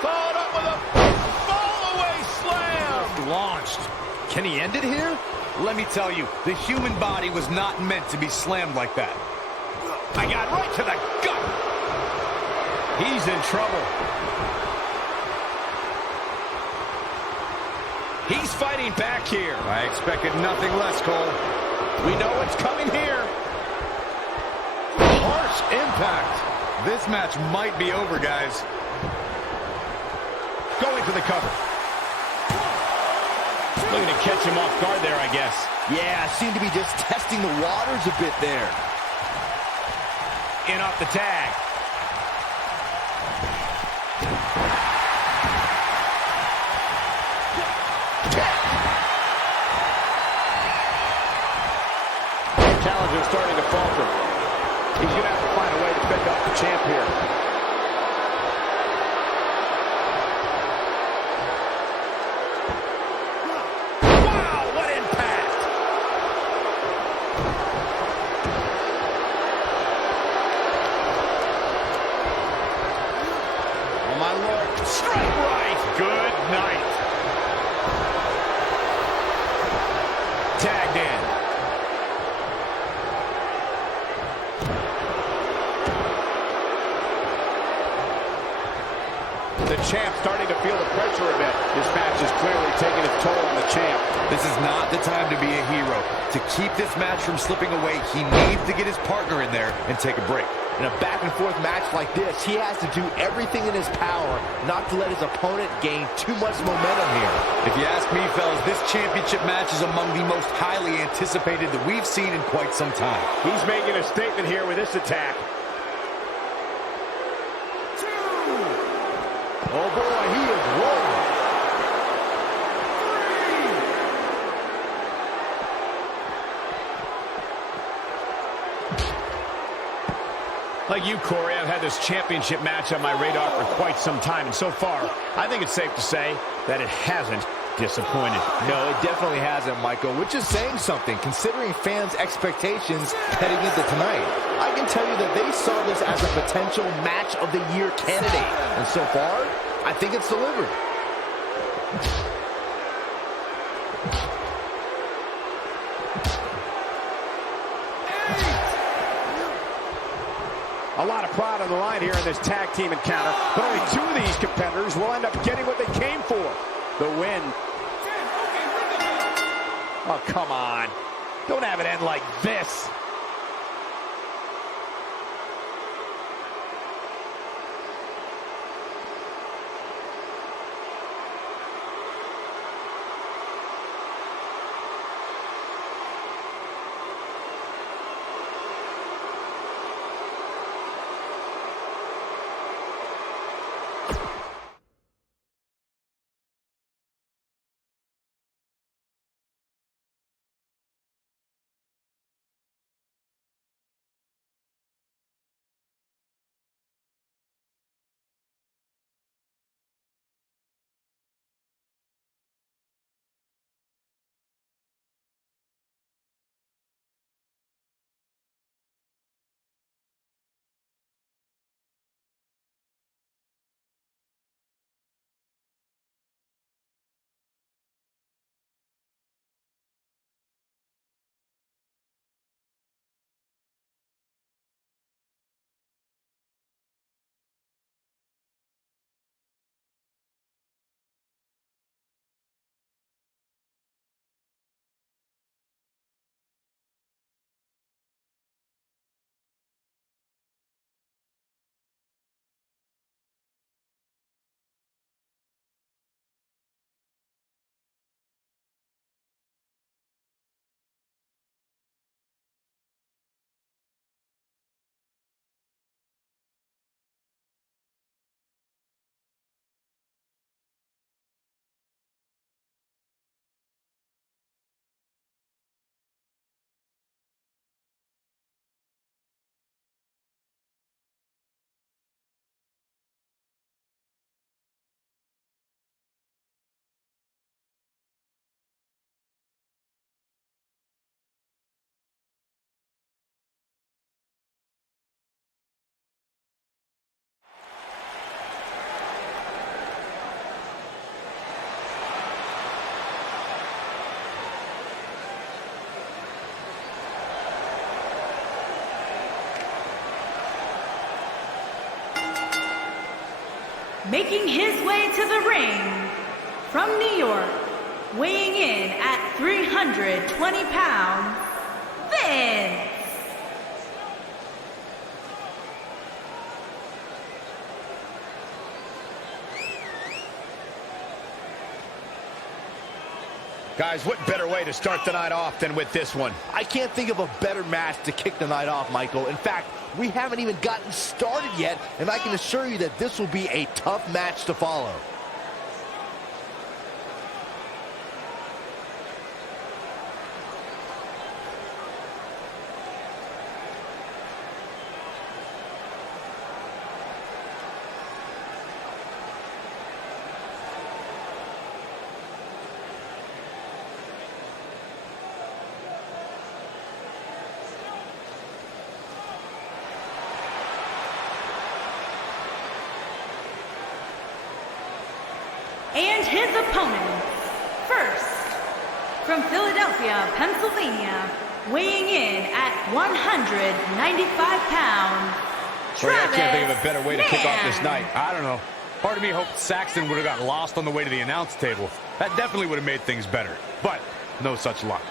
Followed up with a fall-away slam. Launched. Can he end it here? Let me tell you, the human body was not meant to be slammed like that. I got right to the gut. He's in trouble. He's fighting back here. I expected nothing less, Cole. We know what's coming here. Harsh impact. This match might be over, guys. Going for the cover. Looking to catch him off guard there, I guess. Yeah, seemed to be just testing the waters a bit there. In off the tag. Challenger starting to falter. He's going to have to find a way to pick up the champ here. Wow, what impact! Oh, my Lord. Straight right. Good night. Tagged in. The champ starting to feel the pressure a bit. This match is clearly taking its toll on the champ. This is not the time to be a hero. To keep this match from slipping away, he needs to get his partner in there and take a break. In a back-and-forth match like this, he has to do everything in his power not to let his opponent gain too much momentum here. If you ask me, fellas, this championship match is among the most highly anticipated that we've seen in quite some time. He's making a statement here with this attack. Oh boy, he is rolling. Like you, Corey, I've had this championship match on my radar for quite some time, and so far, I think it's safe to say that it hasn't disappointed. No, it definitely hasn't, Michael, which is saying something, considering fans' expectations heading into tonight. I can tell you that they saw this as a potential match of the year candidate, and so far, I think it's delivered. A lot of pride on the line here in this tag team encounter, but only two of these competitors will end up getting what they came for, the win. Oh, come on. Don't have it end like this. Making his way to the ring from New York, weighing in at 320 pounds, Vince. Guys, what better way to start the night off than with this one? I can't think of a better match to kick the night off, Michael. In fact, we haven't even gotten started yet, and I can assure you that this will be a tough match to follow. And his opponent, first, from Philadelphia, Pennsylvania, weighing in at 195 pounds, I can't think of a better way to kick off this night. I don't know. Part of me hoped Saxton would have got lost on the way to the announce table. That definitely would have made things better. But no such luck.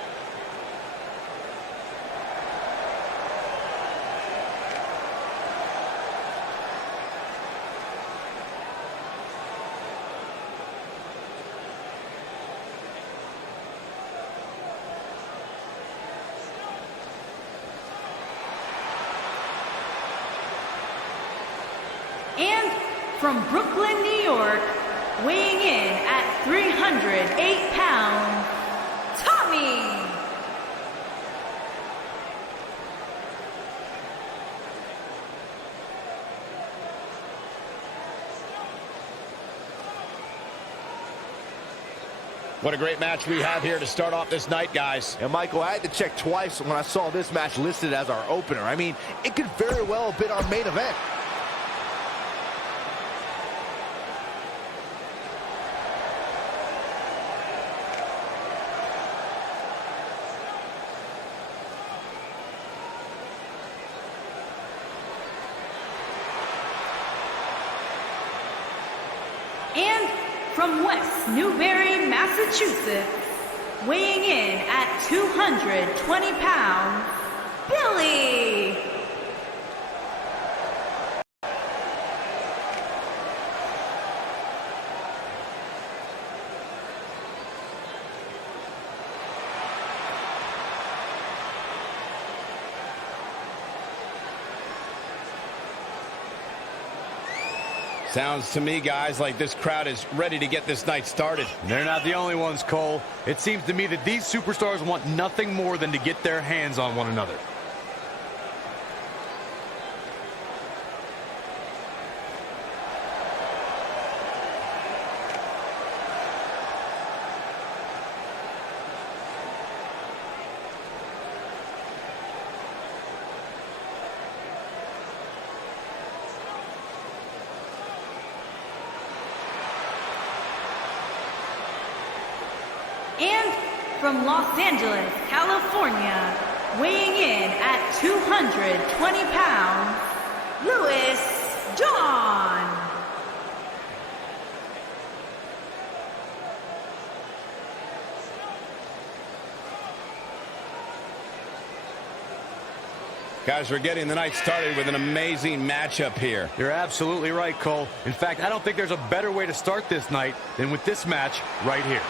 And from Brooklyn, New York, weighing in at 308 pounds, Tommy. What a great match we have here to start off this night, guys. And Michael, I had to check twice when I saw this match listed as our opener. I mean, it could very well have been our main event. And from West Newbury, Massachusetts, weighing in at 220 pounds, Billy. Sounds to me, guys, like this crowd is ready to get this night started. They're not the only ones, Cole. It seems to me that these superstars want nothing more than to get their hands on one another. And from Los Angeles, California, weighing in at 220 pounds, Louis John. Guys, we're getting the night started with an amazing matchup here. You're absolutely right, Cole. In fact, I don't think there's a better way to start this night than with this match right here.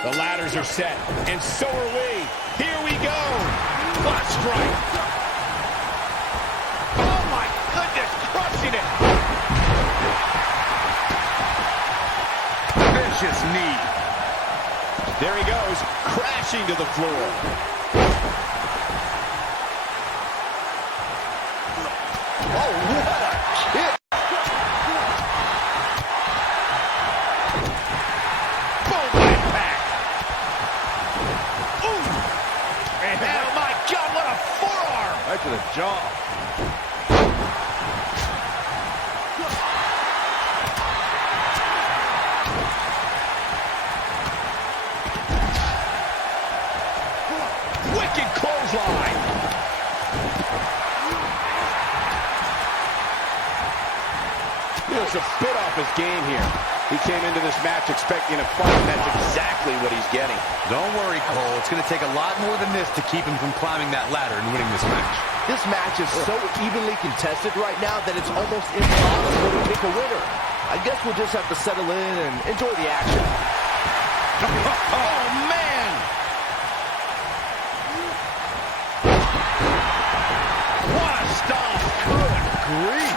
The ladders are set, and so are we. Here we go. What a strike. Oh, my goodness, crushing it. Vicious knee. There he goes, crashing to the floor. Oh, what a kick. Boom, impact. Ooh. And oh, my God, what a forearm. Right to the jaw. Wicked clothesline. He was a bit off his game here. He came into this match expecting a fight, and that's exactly what he's getting. Don't worry, Cole. It's going to take a lot more than this to keep him from climbing that ladder and winning this match. This match is so evenly contested right now that it's almost impossible to pick a winner. I guess we'll just have to settle in and enjoy the action. Oh, man! What a stomp! Good grief!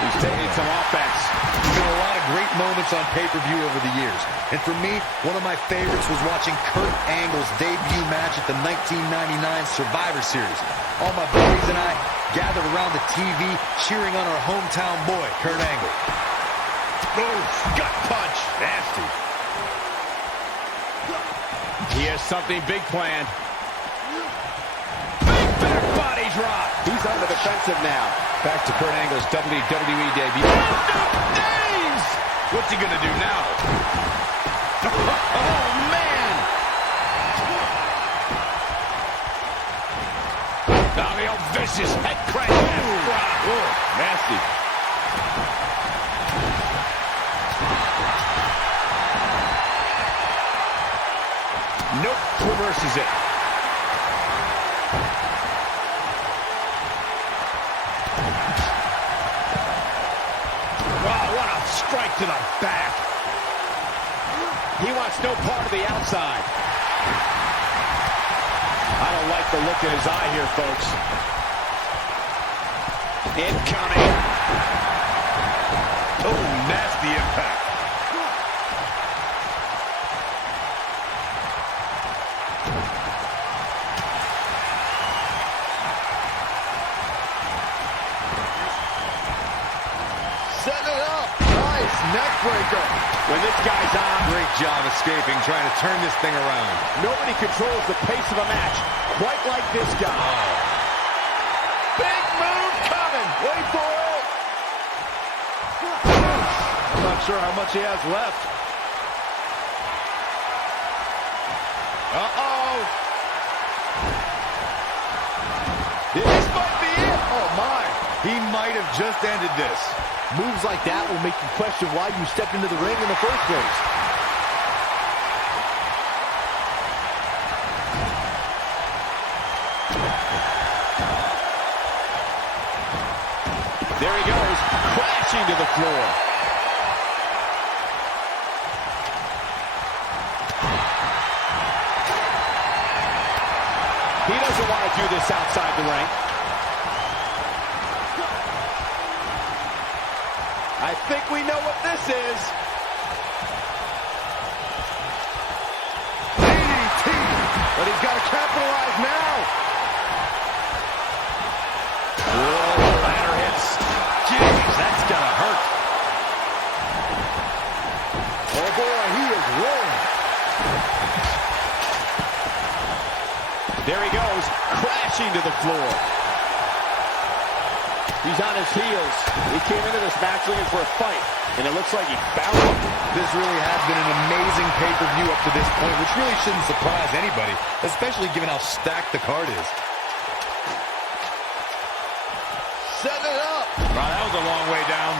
He's taking some offense. There's been a lot of great moments on pay-per-view over the years. And for me, one of my favorites was watching Kurt Angle's debut match at the 1999 Survivor Series. All my buddies and I gathered around the TV cheering on our hometown boy, Kurt Angle. Ooh, gut punch. Nasty. He has something big planned. Big back body drop. He's on the defensive now. Back to Kurt Angle's WWE debut. Days! What's he going to do now? Oh, man! Now the old vicious head crank. Ooh, nasty. Nope, reverses it. Wow, what a strike to the back. He wants no part of the outside. I don't like the look in his eye here, folks. Incoming. Oh, nasty impact. Setting it up. Nice neck breaker. When this guy's on, Great job escaping, trying to turn this thing around. nobody controls the pace of a match quite like this guy. Big move coming. Wait for it. sure how much he has left. Uh-oh. This might be it. Oh, my. He might have just ended this. Moves like that will make you question why you stepped into the ring in the first place. There he goes, crashing to the floor. He doesn't want to do this outside the ring. I think we know what this is. DDT! But he's got to capitalize now. Whoa, ladder hits. Jeez, that's gonna hurt. Oh boy, he is rolling. There he goes, crashing to the floor. He's on his heels. He came into this match looking for a fight, and it looks like he found it. This really has been an amazing pay-per-view up to this point, which really shouldn't surprise anybody, especially given how stacked the card is. Set it up. Wow, that was a long way down.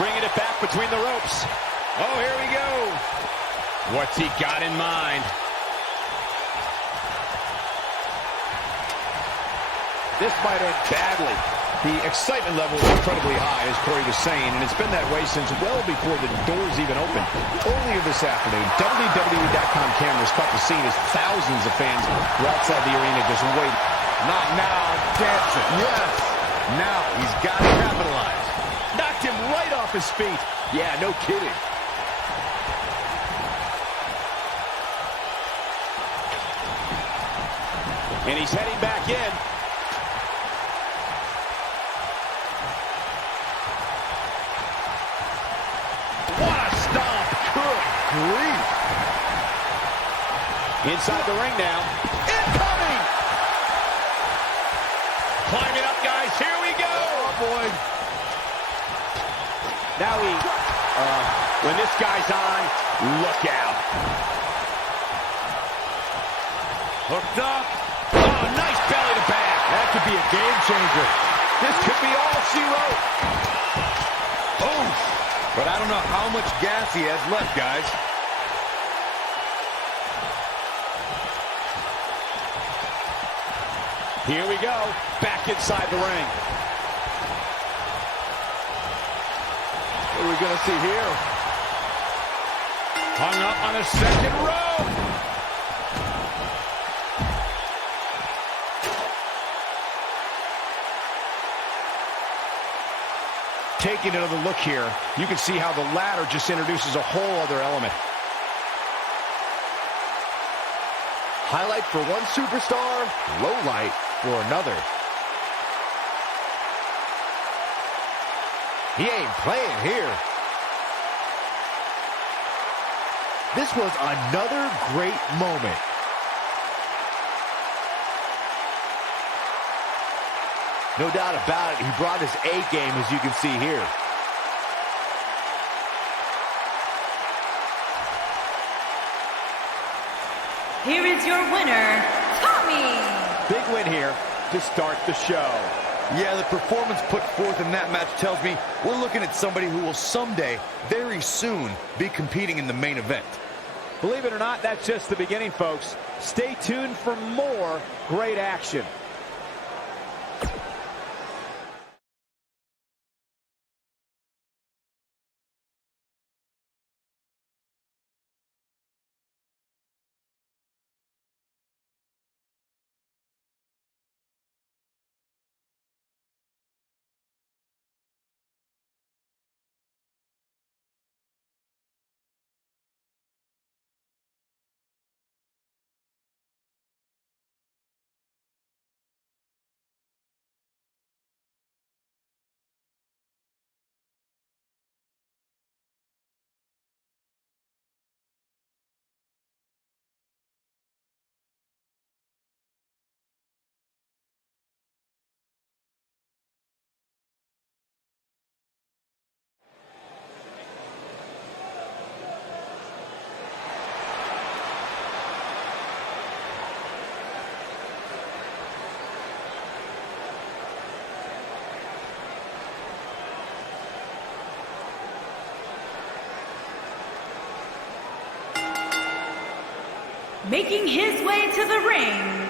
Bringing it back between the ropes. Oh, here we go. What's he got in mind? This might end badly. The excitement level is incredibly high, as Corey was saying, and it's been that way since well before the doors even opened. Earlier this afternoon, WWE.com cameras caught the scene as thousands of fans were outside the arena just waiting. Not now, dancing. Yes! Now he's got to capitalize. Knocked him right off his feet. Yeah, no kidding. And he's heading back in. What a stomp. Good grief. Inside the ring now. Incoming! Climbing up, guys. Here we go. Oh, boy. Now when this guy's on, look out. Hooked up. Oh, nice belly to back. That could be a game changer. This could be all she wrote. Oh, but I don't know how much gas he has left, guys. Here we go. Back inside the ring. What are we going to see here? Hung up on the second rope. Taking another look here, you can see how the ladder just introduces a whole other element. Highlight for one superstar, low light for another. He ain't playing here. This was another great moment. No doubt about it, he brought his A game, as you can see here. Here is your winner, Tommy. Big win here to start the show. Yeah, the performance put forth in that match tells me we're looking at somebody who will someday, very soon, be competing in the main event. Believe it or not, that's just the beginning, folks. Stay tuned for more great action. Making his way to the ring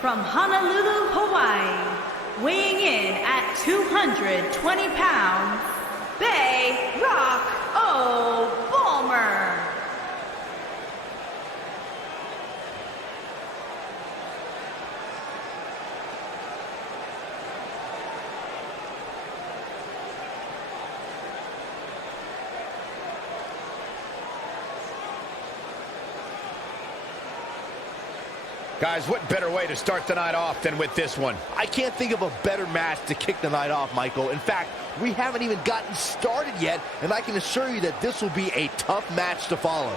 from Honolulu, Hawaii, weighing in at 220 pounds, Bay Rock O'Bulmer. Guys, what better way to start the night off than with this one? I can't think of a better match to kick the night off, Michael. In fact, we haven't even gotten started yet, and I can assure you that this will be a tough match to follow.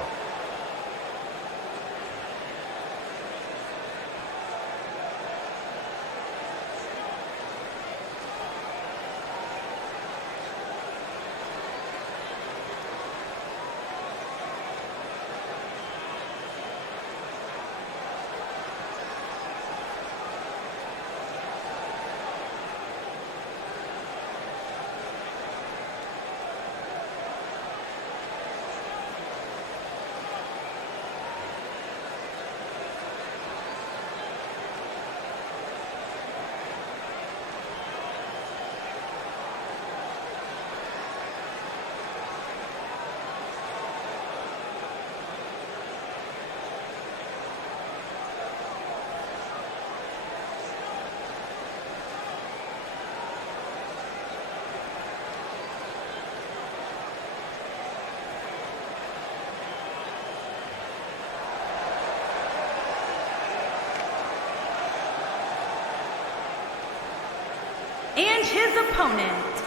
And his opponent,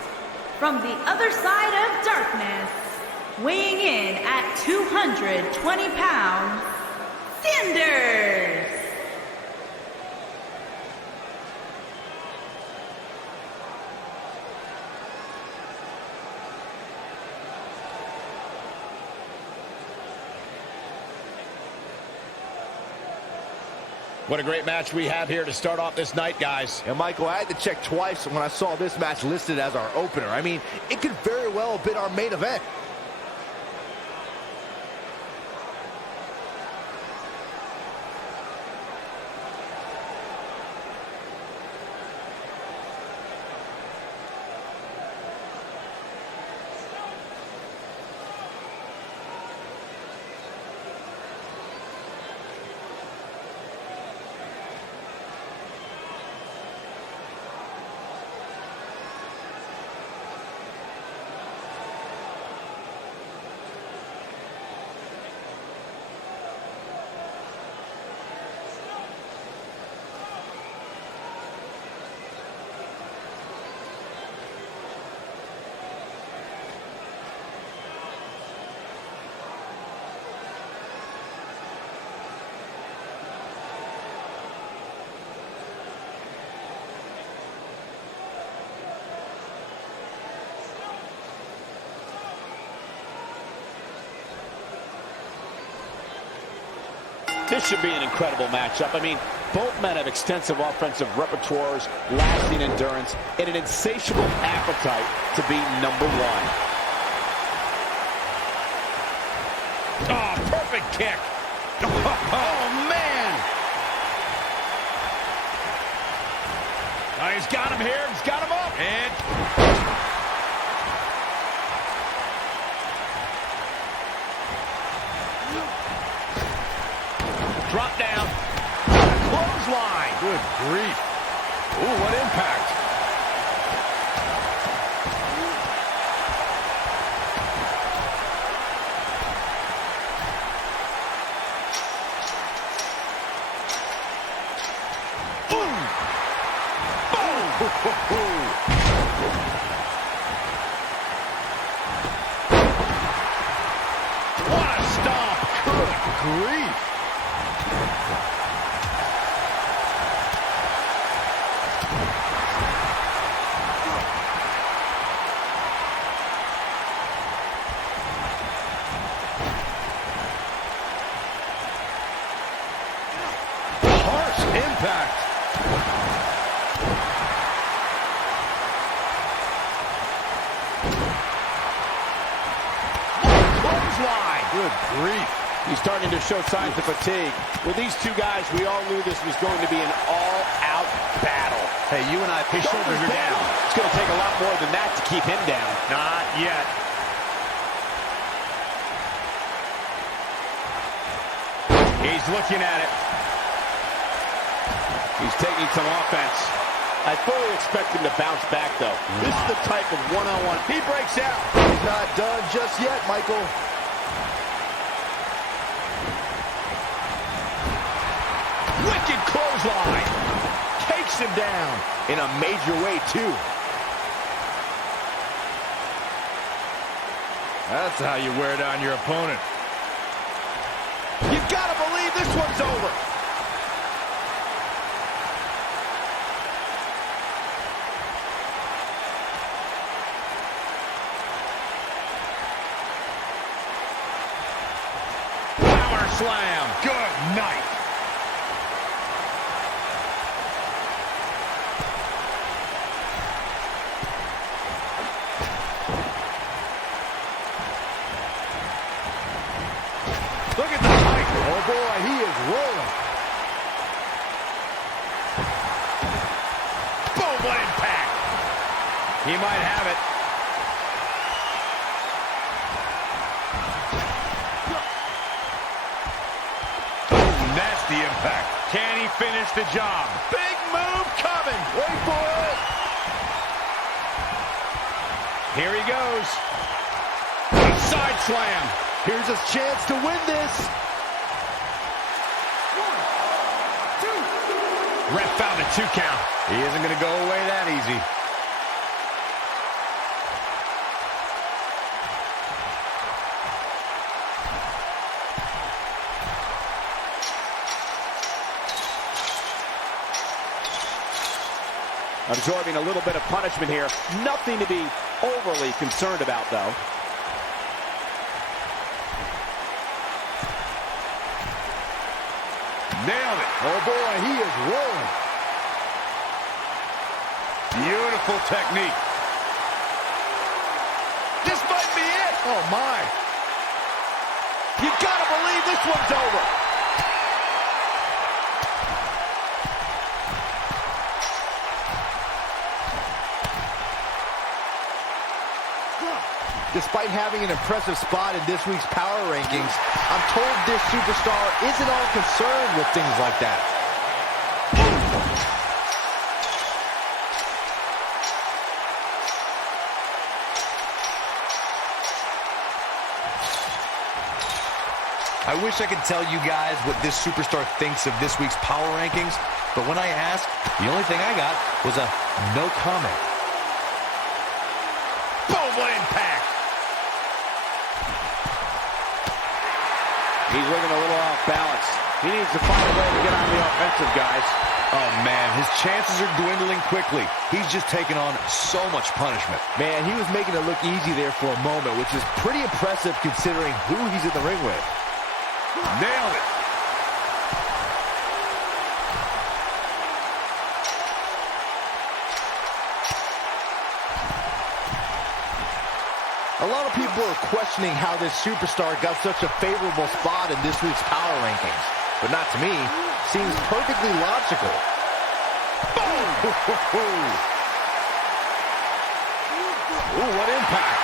from the other side of darkness, weighing in at 220 pounds, Slender. What a great match we have here to start off this night, guys. And Michael, I had to check twice when I saw this match listed as our opener. I mean, it could very well have been our main event. This should be an incredible matchup. I mean, both men have extensive offensive repertoires, lasting endurance, and an insatiable appetite to be number one. Oh, perfect kick. Oh, man. Oh, he's got him here. He's got him up. And drop down. Clothesline. Good grief. Ooh, what impact. Boom. Boom. What a stomp. Good grief. Impact. Clothesline. Good grief. He's starting to show signs of fatigue. With these two guys, we all knew this was going to be an all-out battle. Hey, you and I, his shoulders are down. It's going to take a lot more than that to keep him down. Not yet. He's looking at it. He's taking some offense. I fully expect him to bounce back, though. This is the type of one-on-one. He breaks out. He's not done just yet, Michael. Wicked clothesline. Takes him down in a major way, too. That's how you wear down your opponent. You've got to believe this one's over. Power slam. Good night. Look at the height. Oh, boy, he is rolling. Boom, what impact. He might have it. Ooh, nasty impact. Can he finish the job? Big move coming. Wait for it. Here he goes. Side slam. Here's his chance to win this. Ref found a 2 count. He isn't going to go away that easy. Absorbing a little bit of punishment here. Nothing to be overly concerned about, though. Nailed it. Oh, boy, he is rolling. Beautiful technique. This might be it. Oh, my. You gotta believe this one's over. Despite having an impressive spot in this week's power rankings, I'm told this superstar isn't all concerned with things like that. I wish I could tell you guys what this superstar thinks of this week's power rankings, but when I asked, the only thing I got was a no comment. Boom, what impact. He's looking a little off balance. He needs to find a way to get on the offensive, guys. Oh, man, his chances are dwindling quickly. He's just taken on so much punishment. Man, he was making it look easy there for a moment, which is pretty impressive considering who he's in the ring with. Nailed it. A lot of people are questioning how this superstar got such a favorable spot in this week's power rankings. But not to me. Seems perfectly logical. Boom! Ooh, what impact.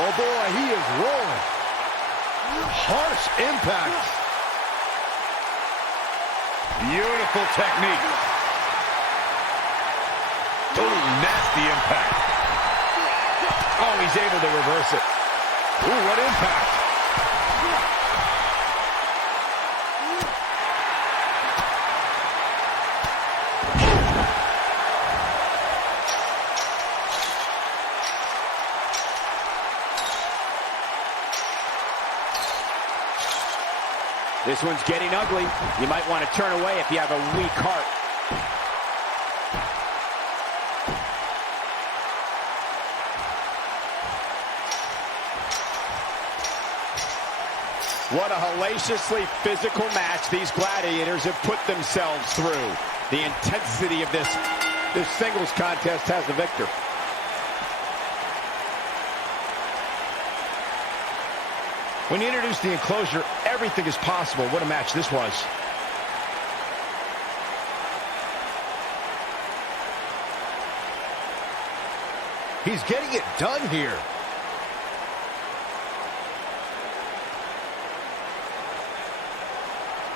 Oh, boy, he is rolling. Harsh impact. Beautiful technique. Ooh, nasty impact. Oh, he's able to reverse it. Ooh, what impact. This one's getting ugly. You might want to turn away if you have a weak heart. What a hellaciously physical match these gladiators have put themselves through. The intensity of this singles contest has the victor. When you introduce the enclosure, everything is possible. What a match this was. He's getting it done here.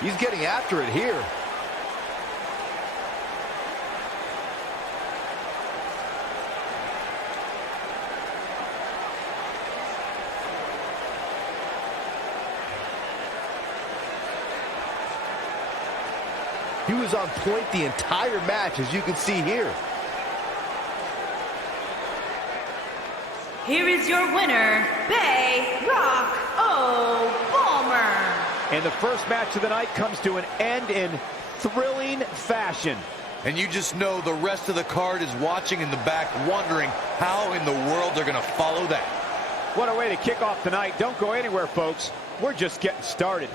He's getting after it here. He was on point the entire match, as you can see here. Here is your winner, Bay Rock O'Balmer. And the first match of the night comes to an end in thrilling fashion. And you just know the rest of the card is watching in the back, wondering how in the world they're going to follow that. What a way to kick off tonight. Don't go anywhere, folks. We're just getting started.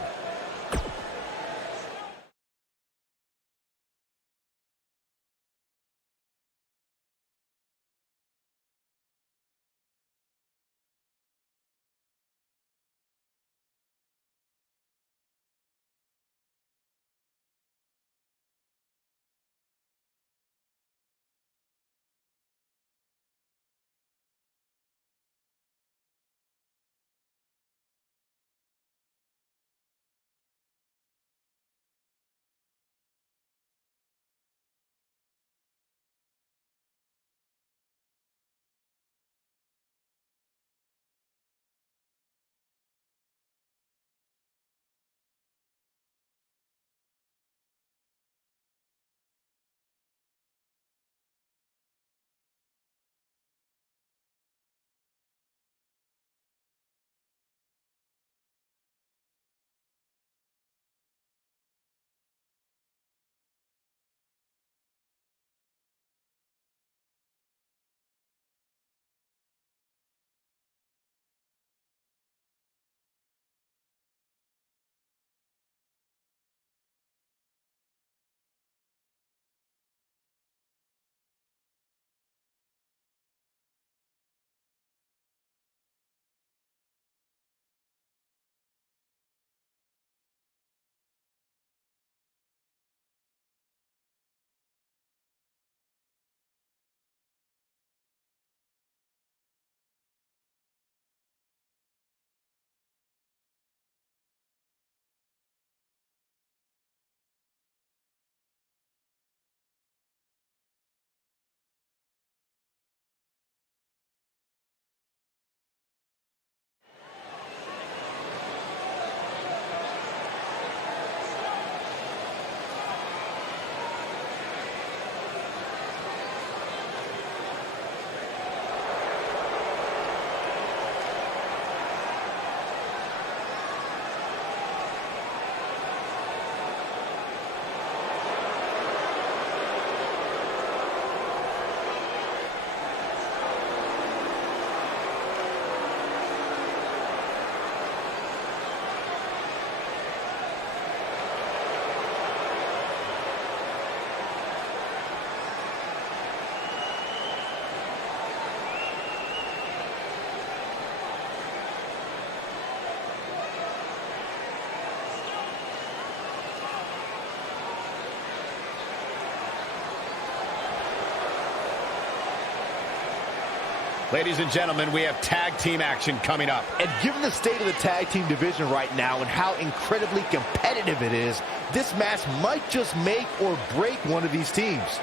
Ladies and gentlemen, we have tag team action coming up. And given the state of the tag team division right now and how incredibly competitive it is, this match might just make or break one of these teams.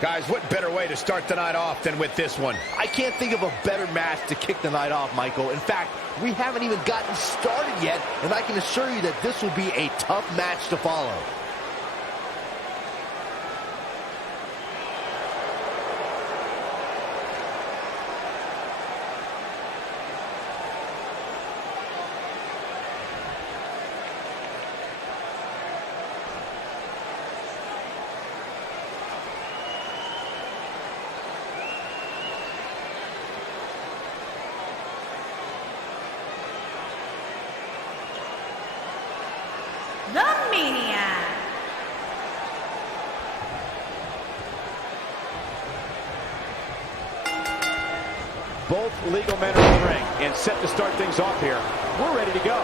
Guys, what better way to start the night off than with this one? I can't think of a better match to kick the night off, Michael. In fact, we haven't even gotten started yet, and I can assure you that this will be a tough match to follow. The Maniac. Both legal men are in the ring and set to start things off here. We're ready to go.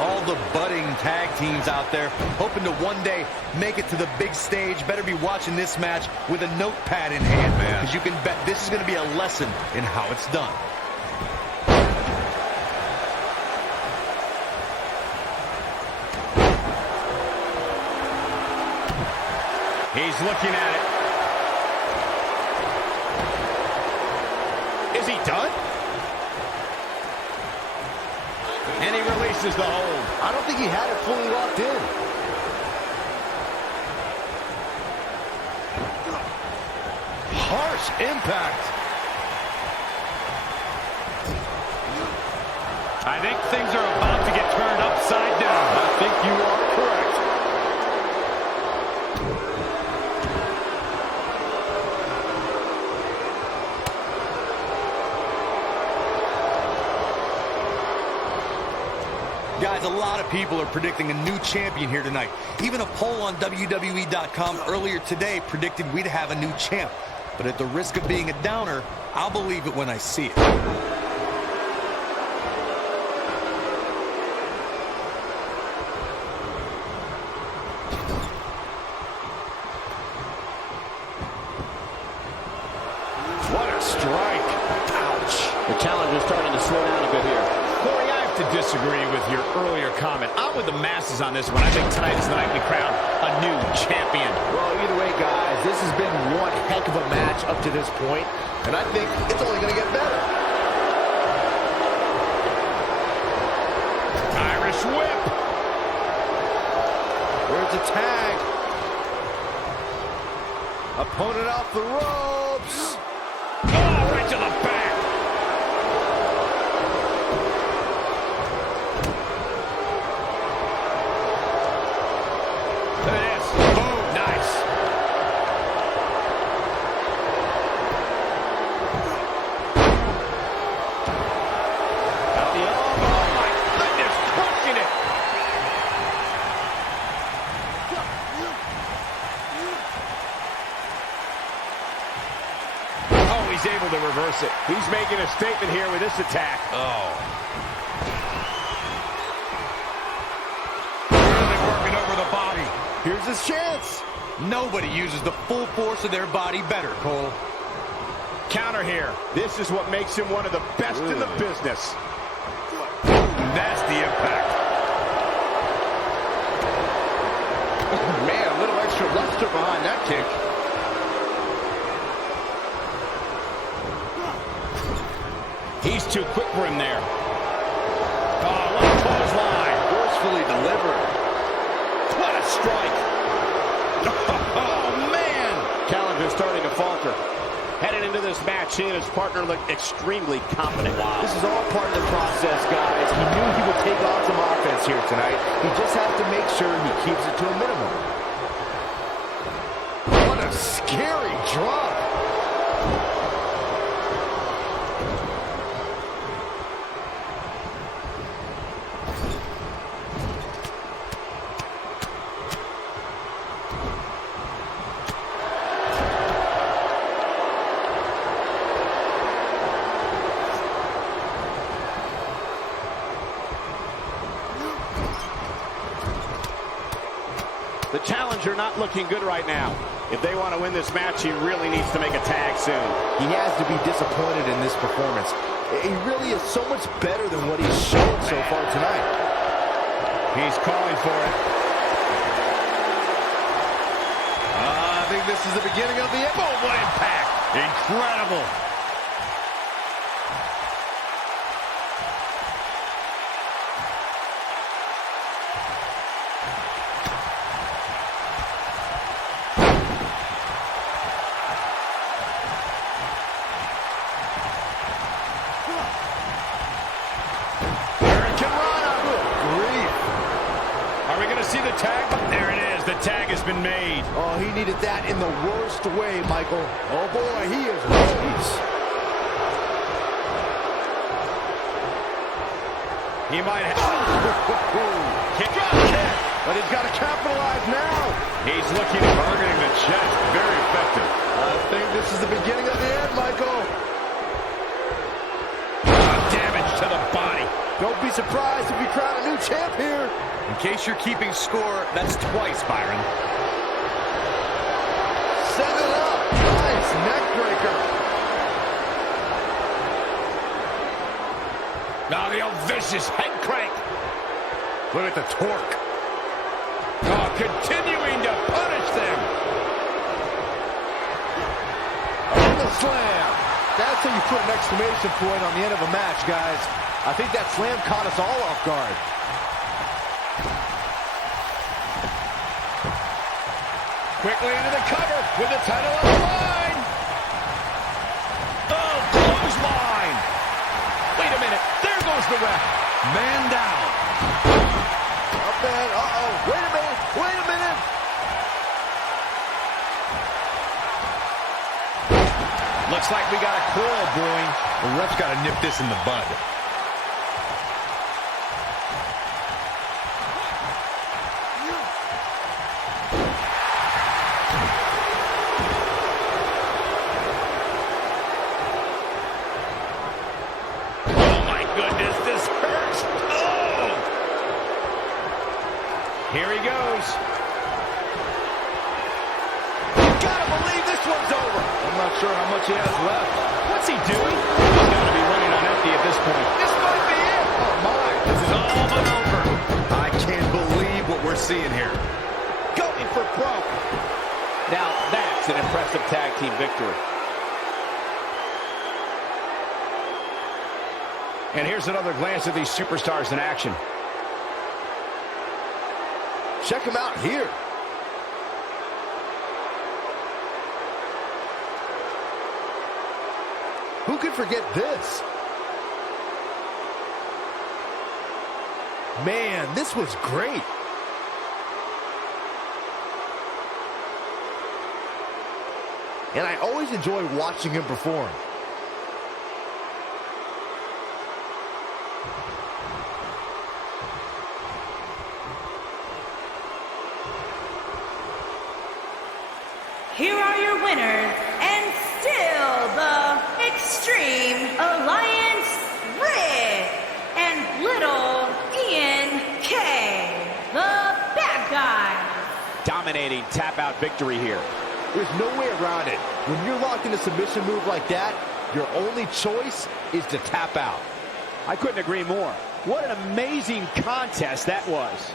All the budding tag teams out there hoping to one day make it to the big stage. Better be watching this match with a notepad in hand, man, because you can bet this is going to be a lesson in how it's done. He's looking at it. Is he done? And he releases the hold. I don't think he had it fully locked in. Harsh impact. I think things are about to get turned upside down. I think you are correct. Guys, a lot of people are predicting a new champion here tonight. Even a poll on WWE.com earlier today predicted we'd have a new champ. But at the risk of being a downer, I'll believe it when I see it. What a strike. Ouch. The challenger is starting to slow down a bit here. Corey, I have to disagree with your earlier comment. I'm with the masses on this one. I think tonight is the night we crown a new champion. Well, either way, guys, this has been one heck of a match up to this point, and I think it's only going to get better. Irish whip. There's a tag. Opponent off the ropes. Oh, right to the back. Look at this. Boom, nice. Out the elbow. Oh, my goodness, crushing it. Oh, he's able to reverse it. He's making a statement here with this attack. Oh. Really working over the body. Here's his chance. Nobody uses the full force of their body better, Cole. Counter here. This is what makes him one of the best in the business. Nasty impact. Man, a little extra luster behind that kick. He's too quick for him there. Oh, what a clothesline. Forcefully delivered. What a strike. Oh, man. Challenger's starting to falter. Headed into this match, he and his partner look extremely confident. Wow. This is all part of the process, guys. He knew he would take on some offense here tonight. He just has to make sure he keeps it to a minimum. What a scary drop. The challenger not looking good right now. If they want to win this match, he really needs to make a tag soon. He has to be disappointed in this performance. He really is so much better than what he's shown so far tonight. He's calling for it. I think this this is the beginning of the end. Boom, what impact. Incredible. See the tag? There it is. The tag has been made. Oh, he needed that in the worst way, Michael. Oh, boy, he is release. He might have... Kick. But he's got to capitalize now. He's looking at targeting the chest. Very effective. I think this is the beginning of the end, Michael. Damage to the body. Don't be surprised if we crown a new champ here. In case you're keeping score, that's twice, Byron. Set it up. Nice neck breaker. Now the old vicious head crank. Look at the torque. Oh, continuing to punish them. And the slam. That's how you put an exclamation point on the end of a match, guys. I think that slam caught us all off guard. Quickly into the cover with the title on the line. Oh, clothesline. Wait a minute. There goes the ref. Man down. Up bad. Uh-oh. Wait a minute. Wait a minute. Looks like we got a quarrel brewing. The ref's got to nip this in the bud. Here he goes. You've got to believe this one's over. I'm not sure how much he has left. What's he doing? He's got to be running on empty at this point. This might be it. Oh, my. This is all but over. I can't believe what we're seeing here. Going for broke. Now that's an impressive tag team victory. And here's another glance at these superstars in action. Check him out here. Who could forget this? Man, this was great. And I always enjoy watching him perform. Here are your winners, and still the Extreme Alliance Rick and Little Ian K, the bad guy. Dominating tap-out victory here. There's no way around it. When you're locked in a submission move like that, your only choice is to tap out. I couldn't agree more. What an amazing contest that was.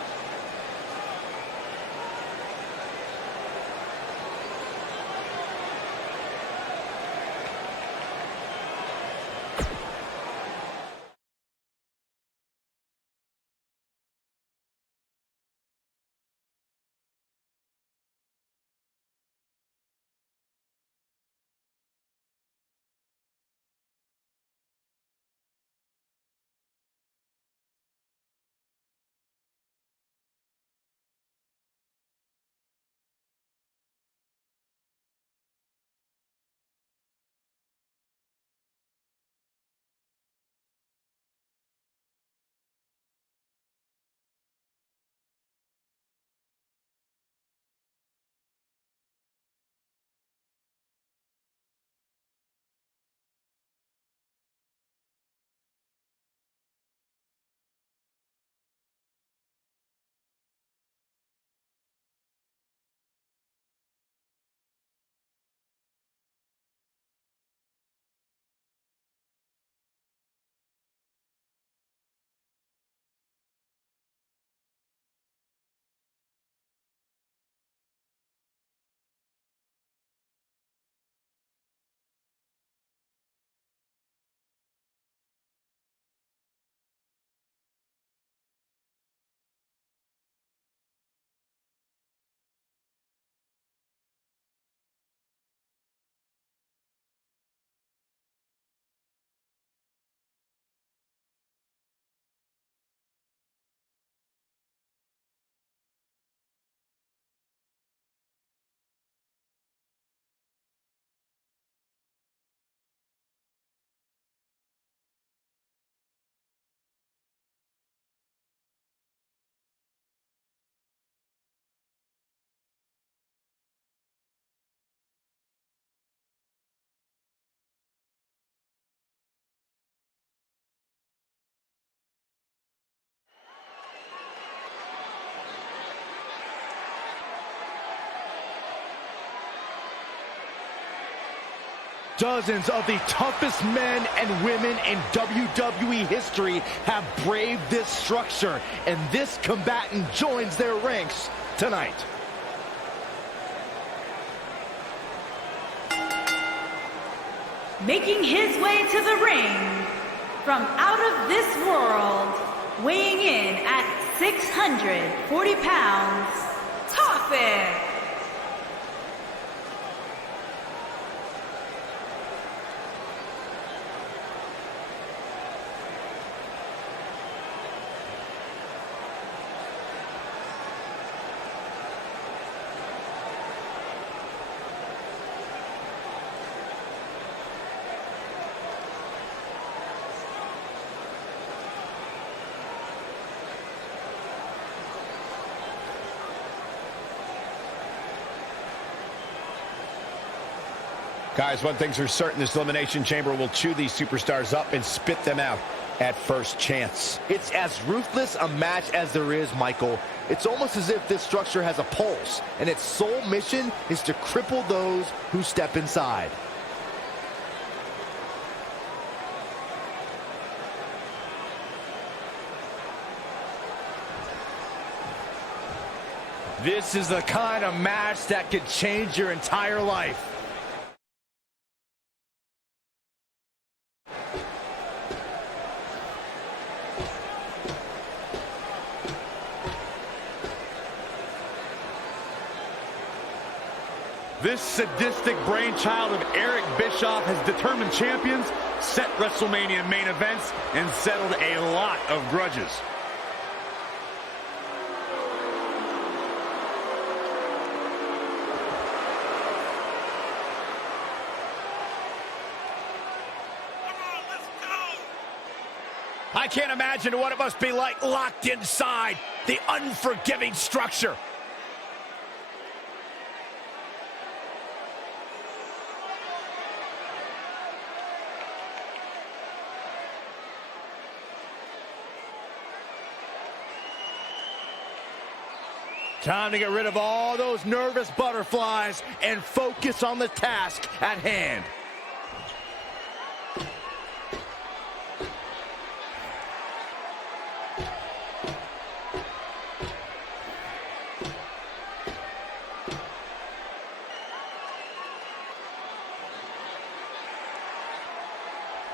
Dozens of the toughest men and women in WWE history have braved this structure, and this combatant joins their ranks tonight. Making his way to the ring from out of this world, weighing in at 640 pounds, Toxic! Guys, one thing's for certain, this Elimination Chamber will chew these superstars up and spit them out at first chance. It's as ruthless a match as there is, Michael. It's almost as if this structure has a pulse, and its sole mission is to cripple those who step inside. This is the kind of match that could change your entire life. This sadistic brainchild of Eric Bischoff has determined champions, set WrestleMania main events, and settled a lot of grudges. I can't imagine what it must be like locked inside the unforgiving structure. Time to get rid of all those nervous butterflies and focus on the task at hand.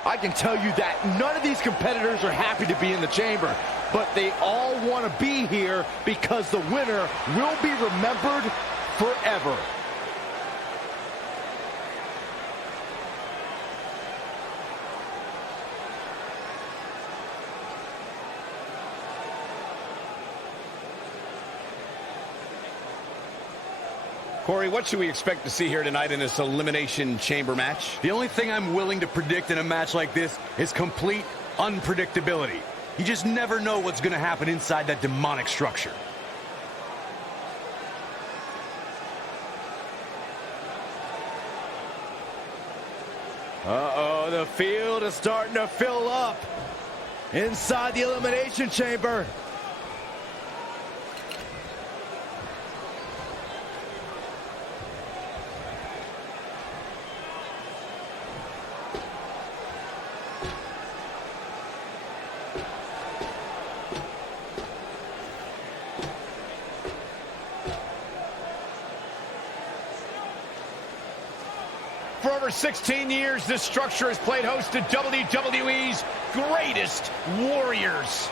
I can tell you that none of these competitors are happy to be in the chamber, but they all want to be here because the winner will be remembered forever. Corey, what should we expect to see here tonight in this Elimination Chamber match? The only thing I'm willing to predict in a match like this is complete unpredictability. You just never know what's going to happen inside that demonic structure. Uh-oh, the field is starting to fill up inside the Elimination Chamber. For over 16 years, this structure has played host to WWE's greatest warriors.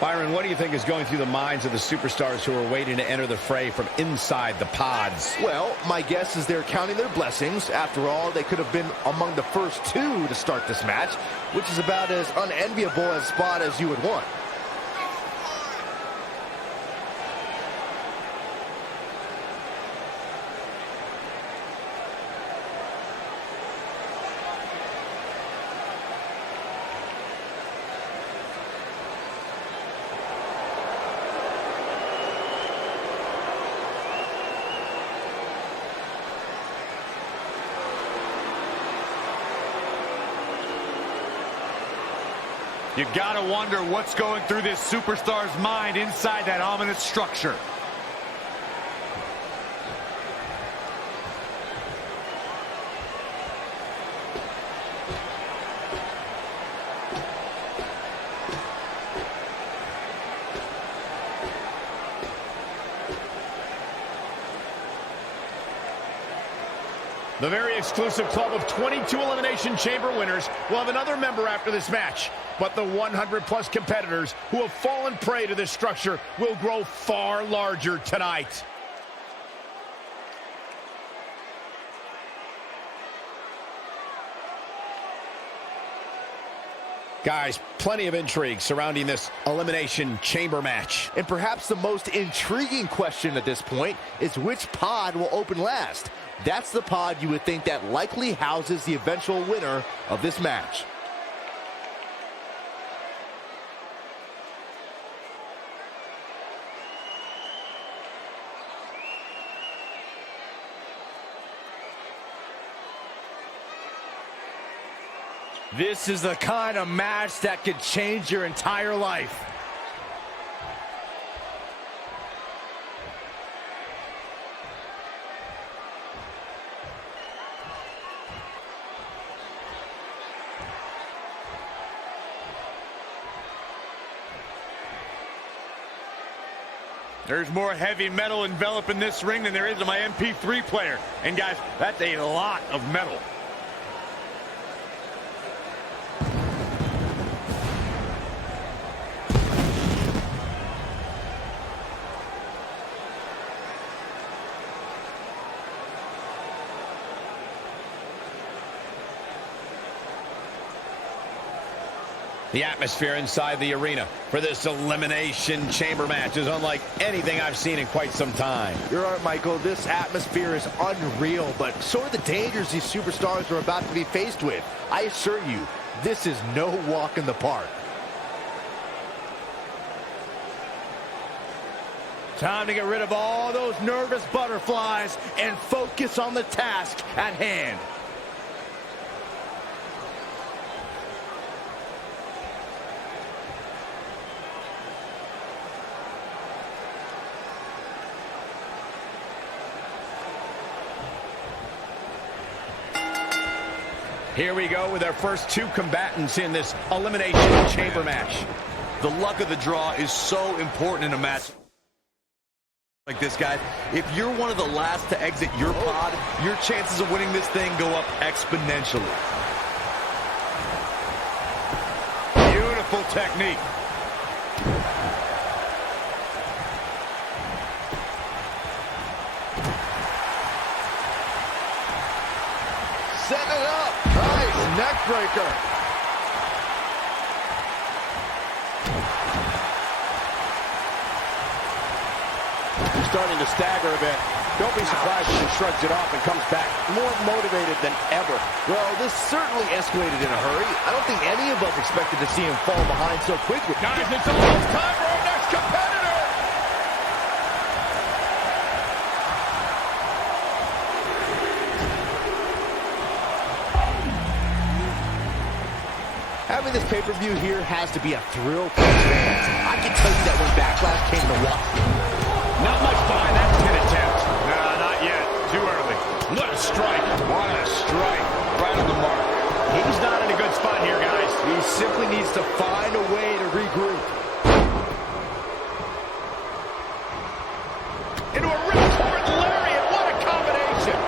Byron, what do you think is going through the minds of the superstars who are waiting to enter the fray from inside the pods? Well, my guess is they're counting their blessings. After all, they could have been among the first two to start this match, which is about as unenviable a spot as you would want. You gotta wonder what's going through this superstar's mind inside that ominous structure. The very exclusive club of 22 Elimination Chamber winners will have another member after this match. But the 100-plus competitors who have fallen prey to this structure will grow far larger tonight. Guys, plenty of intrigue surrounding this Elimination Chamber match. And perhaps the most intriguing question at this point is which pod will open last. That's the pod you would think that likely houses the eventual winner of this match. This is the kind of match that could change your entire life. There's more heavy metal enveloping this ring than there is in my MP3 player. And guys, that's a lot of metal. The atmosphere inside the arena for this Elimination Chamber match is unlike anything I've seen in quite some time. You're right, Michael. This atmosphere is unreal, but so are the dangers these superstars are about to be faced with. I assure you, this is no walk in the park. Time to get rid of all those nervous butterflies and focus on the task at hand. Here we go with our first two combatants in this Elimination Chamber match. The luck of the draw is so important in a match like this, guys. If you're one of the last to exit your pod, your chances of winning this thing go up exponentially. Beautiful technique. Setting it up. Nice neck breaker. He's starting to stagger a bit. Don't be surprised if he shrugs it off and comes back more motivated than ever. Well, this certainly escalated in a hurry. I don't think any of us expected to see him fall behind so quickly. Guys, it's almost time for our next competitor! Having this pay-per-view here has to be a thrill for the fans. I can tell you that when Backlash came to Washington. Not much behind that pin attempt. Nah, not yet. Too early. What a strike. What a strike. Right on the mark. He's not in a good spot here, guys. He simply needs to find a way to regroup. Into a ripcord lariat. What a combination.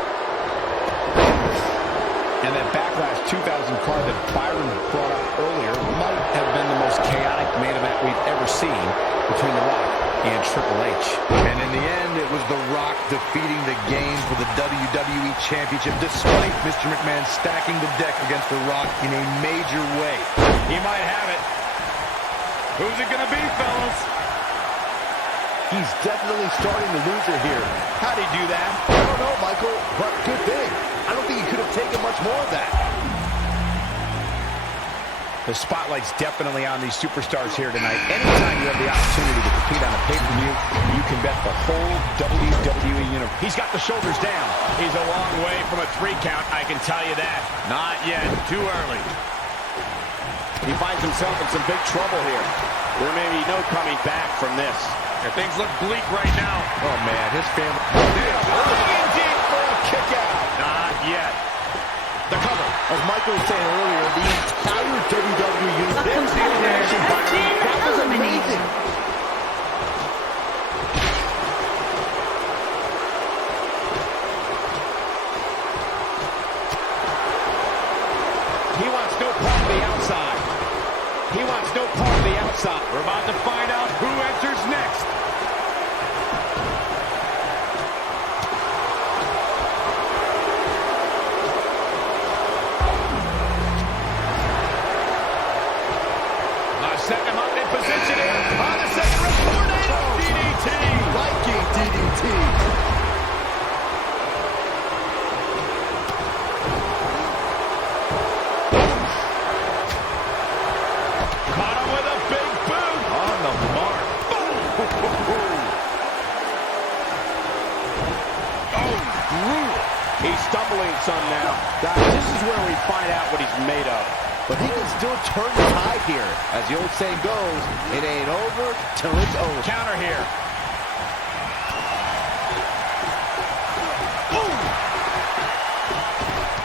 And that Backlash 2000 card that Byron brought up earlier might have been the most chaotic main event we've ever seen between The Rock and Triple H. And in the end, it was The Rock defeating the game for the WWE Championship, despite Mr. McMahon stacking the deck against The Rock in a major way. He might have it. Who's it going to be, fellas? He's definitely starting to lose it here. How'd he do that? I don't know, Michael, but good thing. I don't think he could have taken much more of that. The spotlight's definitely on these superstars here tonight. Anytime you have the opportunity to compete on a pay-per-view, you can bet the whole WWE universe. He's got the shoulders down. He's a long way from a 3 count, I can tell you that. Not yet. Too early. He finds himself in some big trouble here. There may be no coming back from this. Yeah, things look bleak right now. Oh, man, his family... Digging deep for a kick out. Not yet. The cover. As Michael was saying earlier, the entire WWE unit... A competitor has been eliminated. He wants no part of the outside. He wants no part of the outside. We're about to find out who enters next. Setting him up in position here. On the second rope, tornado DDT. Viking DDT. Caught him with a big boot. On the mark. Oh, brutal. He's stumbling some now. Guys, this is where we find out what he's made of. But he can still turn the tide here. As the old saying goes, it ain't over till it's over. Counter here.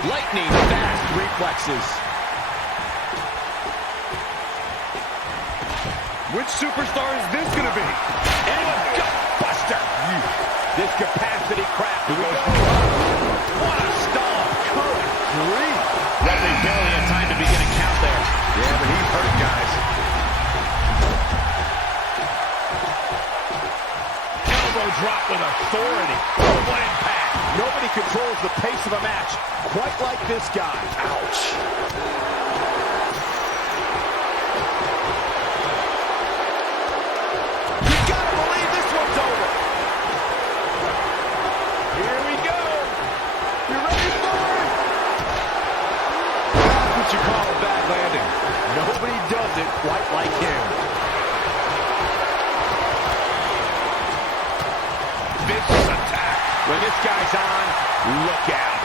Lightning fast reflexes. Which superstar is this going to be? And a gutbuster. This capacity crap. He goes. What a stomp. Good grief. Referee barely had time to begin a count there. Yeah, but he's hurt, guys. Elbow drop with authority. Oh, what impact. Nobody controls the pace of a match quite like this guy. Ouch. You gotta believe this one's over. Here we go. You ready for it? That's what you call a bad landing. Nobody does it quite like him. Vicious attack. When this guy's on, look out.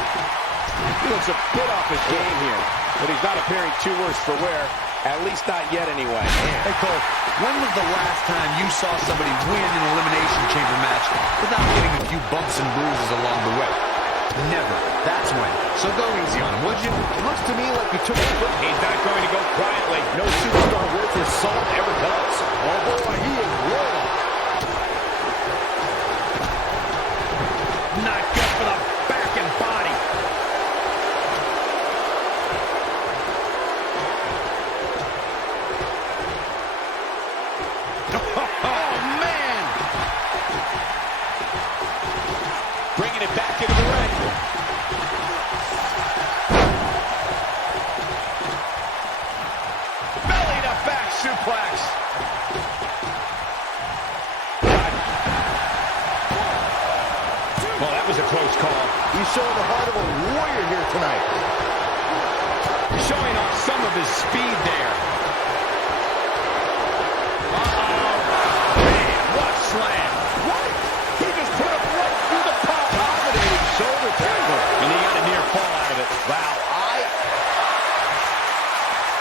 He looks a bit off his game here, but he's not appearing too worse for wear. At least not yet anyway. Hey, Cole, when was the last time you saw somebody win an Elimination Chamber match without getting a few bumps and bruises along the way? Never. That's when. So go easy on him, would you? It looks to me like he took a foot. He's not going to go quietly. No superstar worth his salt ever does. Oh boy, he is rolling. Not good for the back and body. Oh, man! Bringing it back into the ring. Belly to back suplex. Well, that was a close call. He's showing the heart of a warrior here tonight. Showing off some of his speed there. Man, what a slam. What? He just put him right through the pop. Dominating shoulder tackle. And he got a near fall out of it. Wow.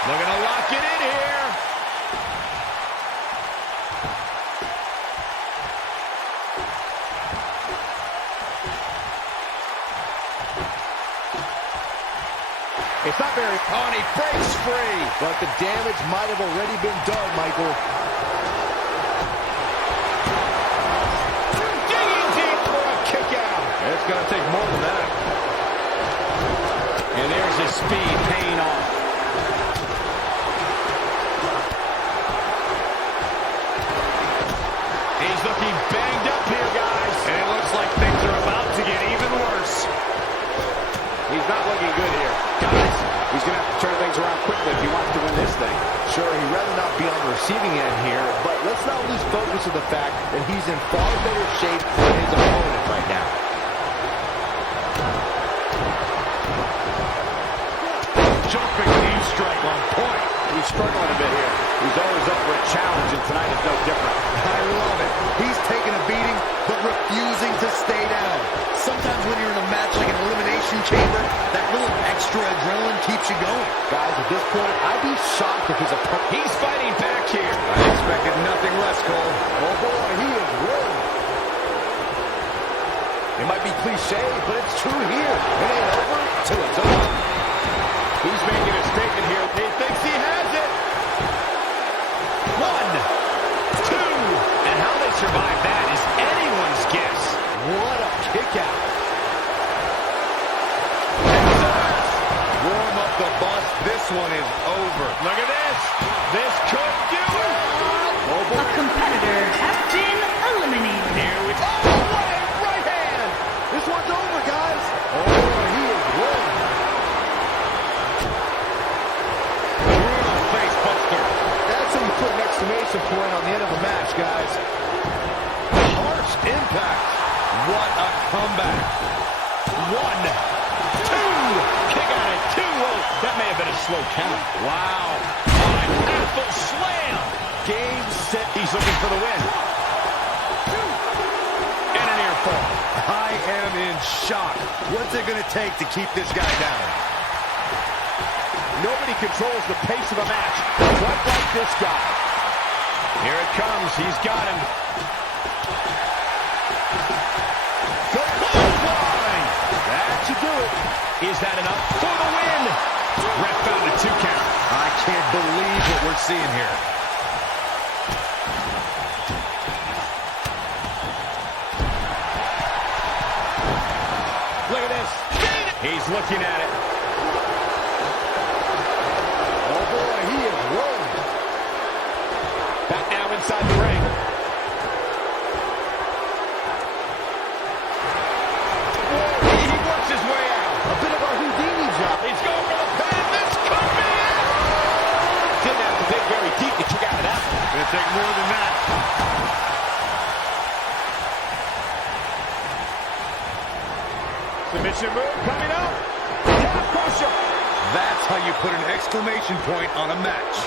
Looking to lock it in here. It's not very... Oh, and he breaks free. But the damage might have already been done, Michael. Digging deep for a kick out. It's going to take more than that. And there's his speed paying off. receiving end here, but let's not lose focus of the fact that he's in far better shape than his opponent right now. Jumping knee strike on point. He's struggling a bit here. He's always up for a challenge, and tonight is no different. I love it. He's taking a beating, but refusing to stay down. Sometimes when you're in a match like an elimination chamber, that little extra adrenaline keeps you going. Guys, at this point, I'd be shocked if his opponent... He's fighting back here. I expected nothing less, Cole. Oh boy, he is rolling. It might be cliche, but it's true here. It ain't over till it's over. He's making a statement here. He thinks he has it. 1, 2. And how they survive that is anyone's guess. What a kick out. Warm up the bus. This one is over. Look at this. This could do it. A competitor has been eliminated. Here we go. Oh, what a right hand. This one's over, guys. Oh, he is rolling. Brutal face buster. That's how you put an exclamation point on the end of a match, guys. Harsh impact. What a comeback. 1, 2. Kick out at 2. Whoa, that may have been a slow count. Wow. Powerful slam. Game, set. He's looking for the win. And an ear fall. I am in shock. What's it going to take to keep this guy down? Nobody controls the pace of a match quite like this guy. Here it comes. He's got him. The clothesline. That should do it. Is that enough for the win? Ref found a 2 count. I can't believe what we're seeing here. Look at this. He's looking at it. Oh, boy, he is rolling. Back now inside the ring. He works his way out. A bit of a Houdini job. He's going for the pin. This could be it. Didn't have to dig very deep to kick out of that. Gonna take more than that. Submission move coming up. Down crusher. That's how you put an exclamation point on a match.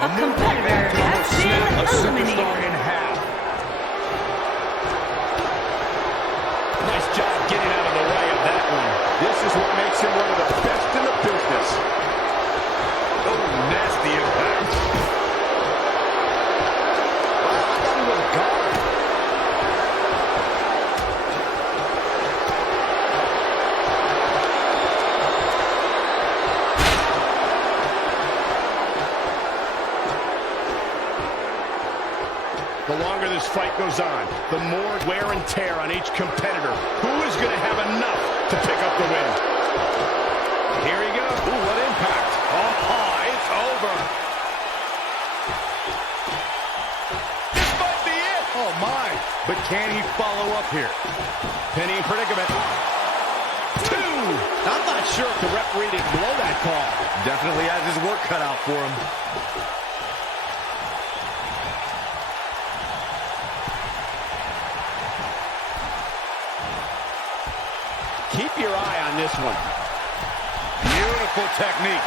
A competitor has been A superstar eliminated. in half. Nice job getting out of the way of that one. This is what makes him one of the best in the business. Oh, nasty impact. Wow, I thought he was gone. The longer this fight goes on, the more wear and tear on each competitor. Who is going to have enough to pick up the win? Here he goes. Ooh, what impact. Oh, it's over. This might be it. Oh, my. But can he follow up here? Penny in predicament. 2. I'm not sure if the referee didn't blow that call. Definitely has his work cut out for him. Keep your eye on this one. Beautiful technique.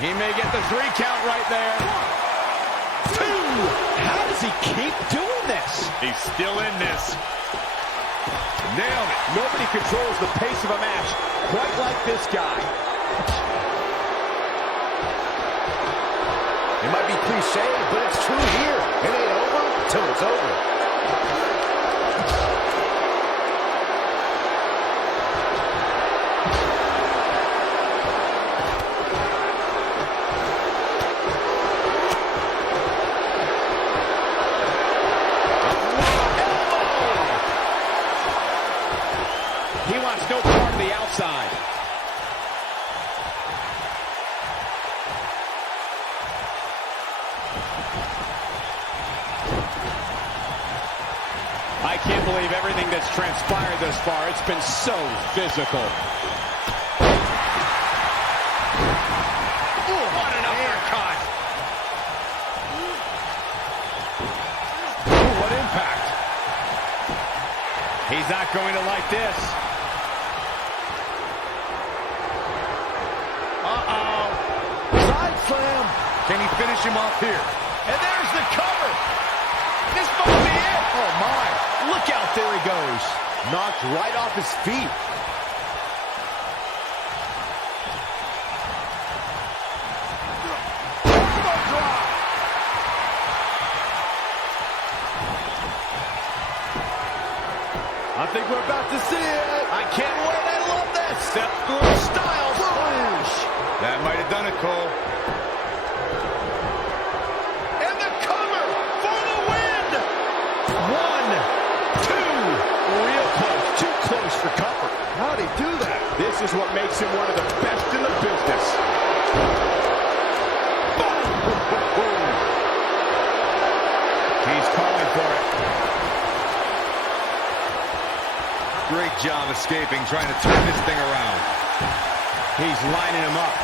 He may get the 3 count right there. 2. How does he keep doing this? He's still in this. Nailed it. Nobody controls the pace of a match quite like this guy. It might be cliche, but it's true here. It ain't over till it's over. He wants no part of the outside. I can't believe everything that's transpired thus far. It's been so physical. Ooh, what an uppercut. Ooh, what impact. He's not going to like this. Uh-oh. Side slam. Can he finish him off here? And there's the cover. This might be it. Oh, my. Look out, there he goes. Knocked right off his feet. I think we're about to see it. I can't wait. I love this. Step through style. Swoosh. That might have done it, Cole. And the cover for the win. 1, 2. Real close. Too close for cover. How'd he do that? This is what makes him one of the best in the business. He's calling for it. Great job escaping, trying to turn this thing around. He's lining him up.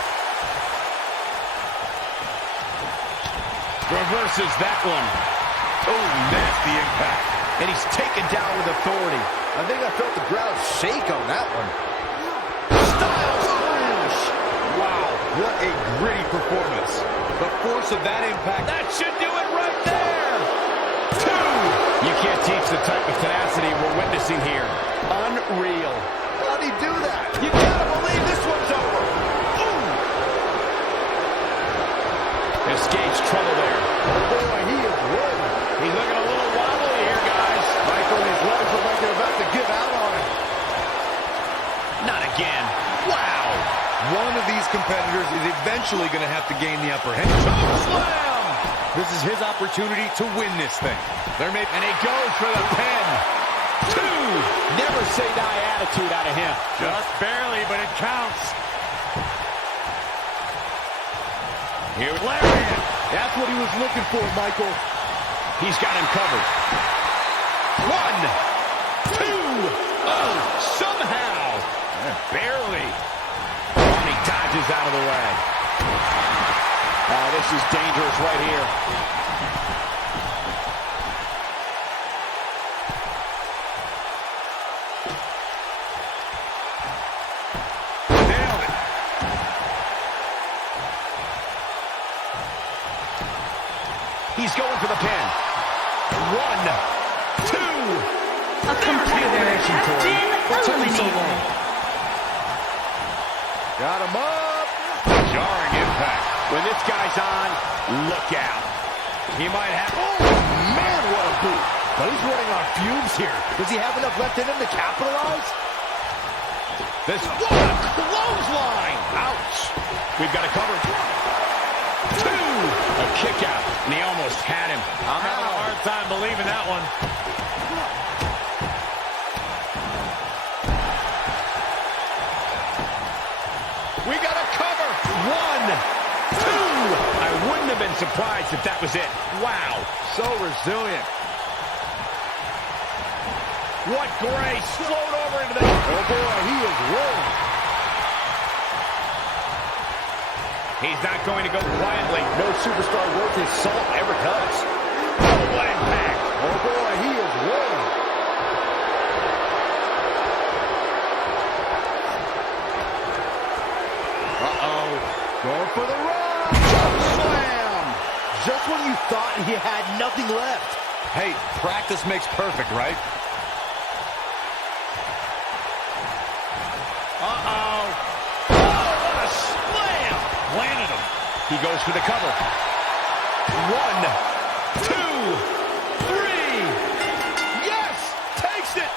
Reverses that one. Oh, nasty impact. And he's taken down with authority. I think I felt the ground shake on that one. Style swoosh. Wow, what a gritty performance. The force of that impact. That should do it right there. 2. You can't teach the type of tenacity we're witnessing here. Unreal. How'd he do that? You gotta believe this one's over. Escapes trouble there. Oh, boy, he is rolling. He's looking a little wobbly here, guys. Michael and his legs look like they're about to give out on him. Not again. Wow. One of these competitors is eventually going to have to gain the upper hand. Slam. This is his opportunity to win this thing. And he goes for the pin. 2. Never say die attitude out of him. Just barely, but it counts. Here, Lariat. That's what he was looking for, Michael. he's got him covered. 1, 2. Oh, somehow. Barely. And he dodges out of the way. Oh, this is dangerous right here. Nailed it. He's going for the pin. 1, 2. A competitor has been eliminated. Got him up. Jarring impact. When this guy's on, look out. He might have... Oh, man, what a boot. But he's running on fumes here. Does he have enough left in him to capitalize? This... What a clothesline! Ouch. We've got it covered. 2. A kick out. And he almost had him. I'm having a hard time believing that one. We got a cover. 1, 2. I wouldn't have been surprised if that was it. Wow. So resilient. What grace. Float over into the... Oh, boy, he is rolling. He's not going to go quietly. No superstar worth his salt ever does. Oh, what impact. Oh, boy, he is rolling. Uh-oh. Going for the run. Slam. Just when you thought he had nothing left. Hey, practice makes perfect, right? Uh-oh. Oh, what a slam. Landed him. He goes for the cover. 1, 2, 3. Yes! Takes it!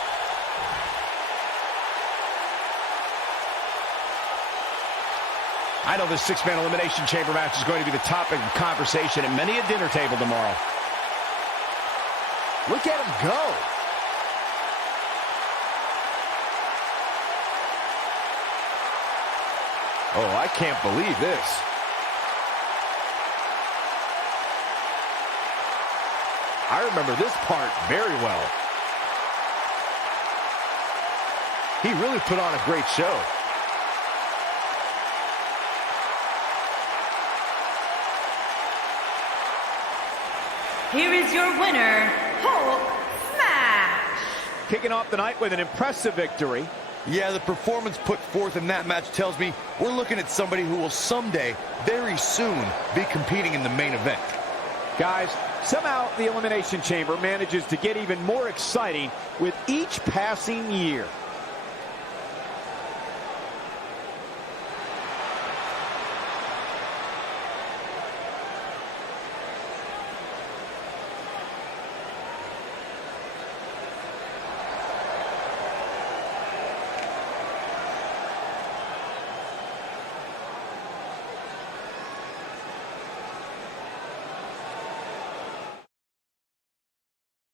I know this 6-man elimination chamber match is going to be the topic of conversation at many a dinner table tomorrow. Look at him go. Oh, I can't believe this. I remember this part very well. He really put on a great show. Here is your winner, Hulk Smash. Kicking off the night with an impressive victory. Yeah, the performance put forth in that match tells me we're looking at somebody who will someday, very soon, be competing in the main event. Guys, somehow the Elimination Chamber manages to get even more exciting with each passing year.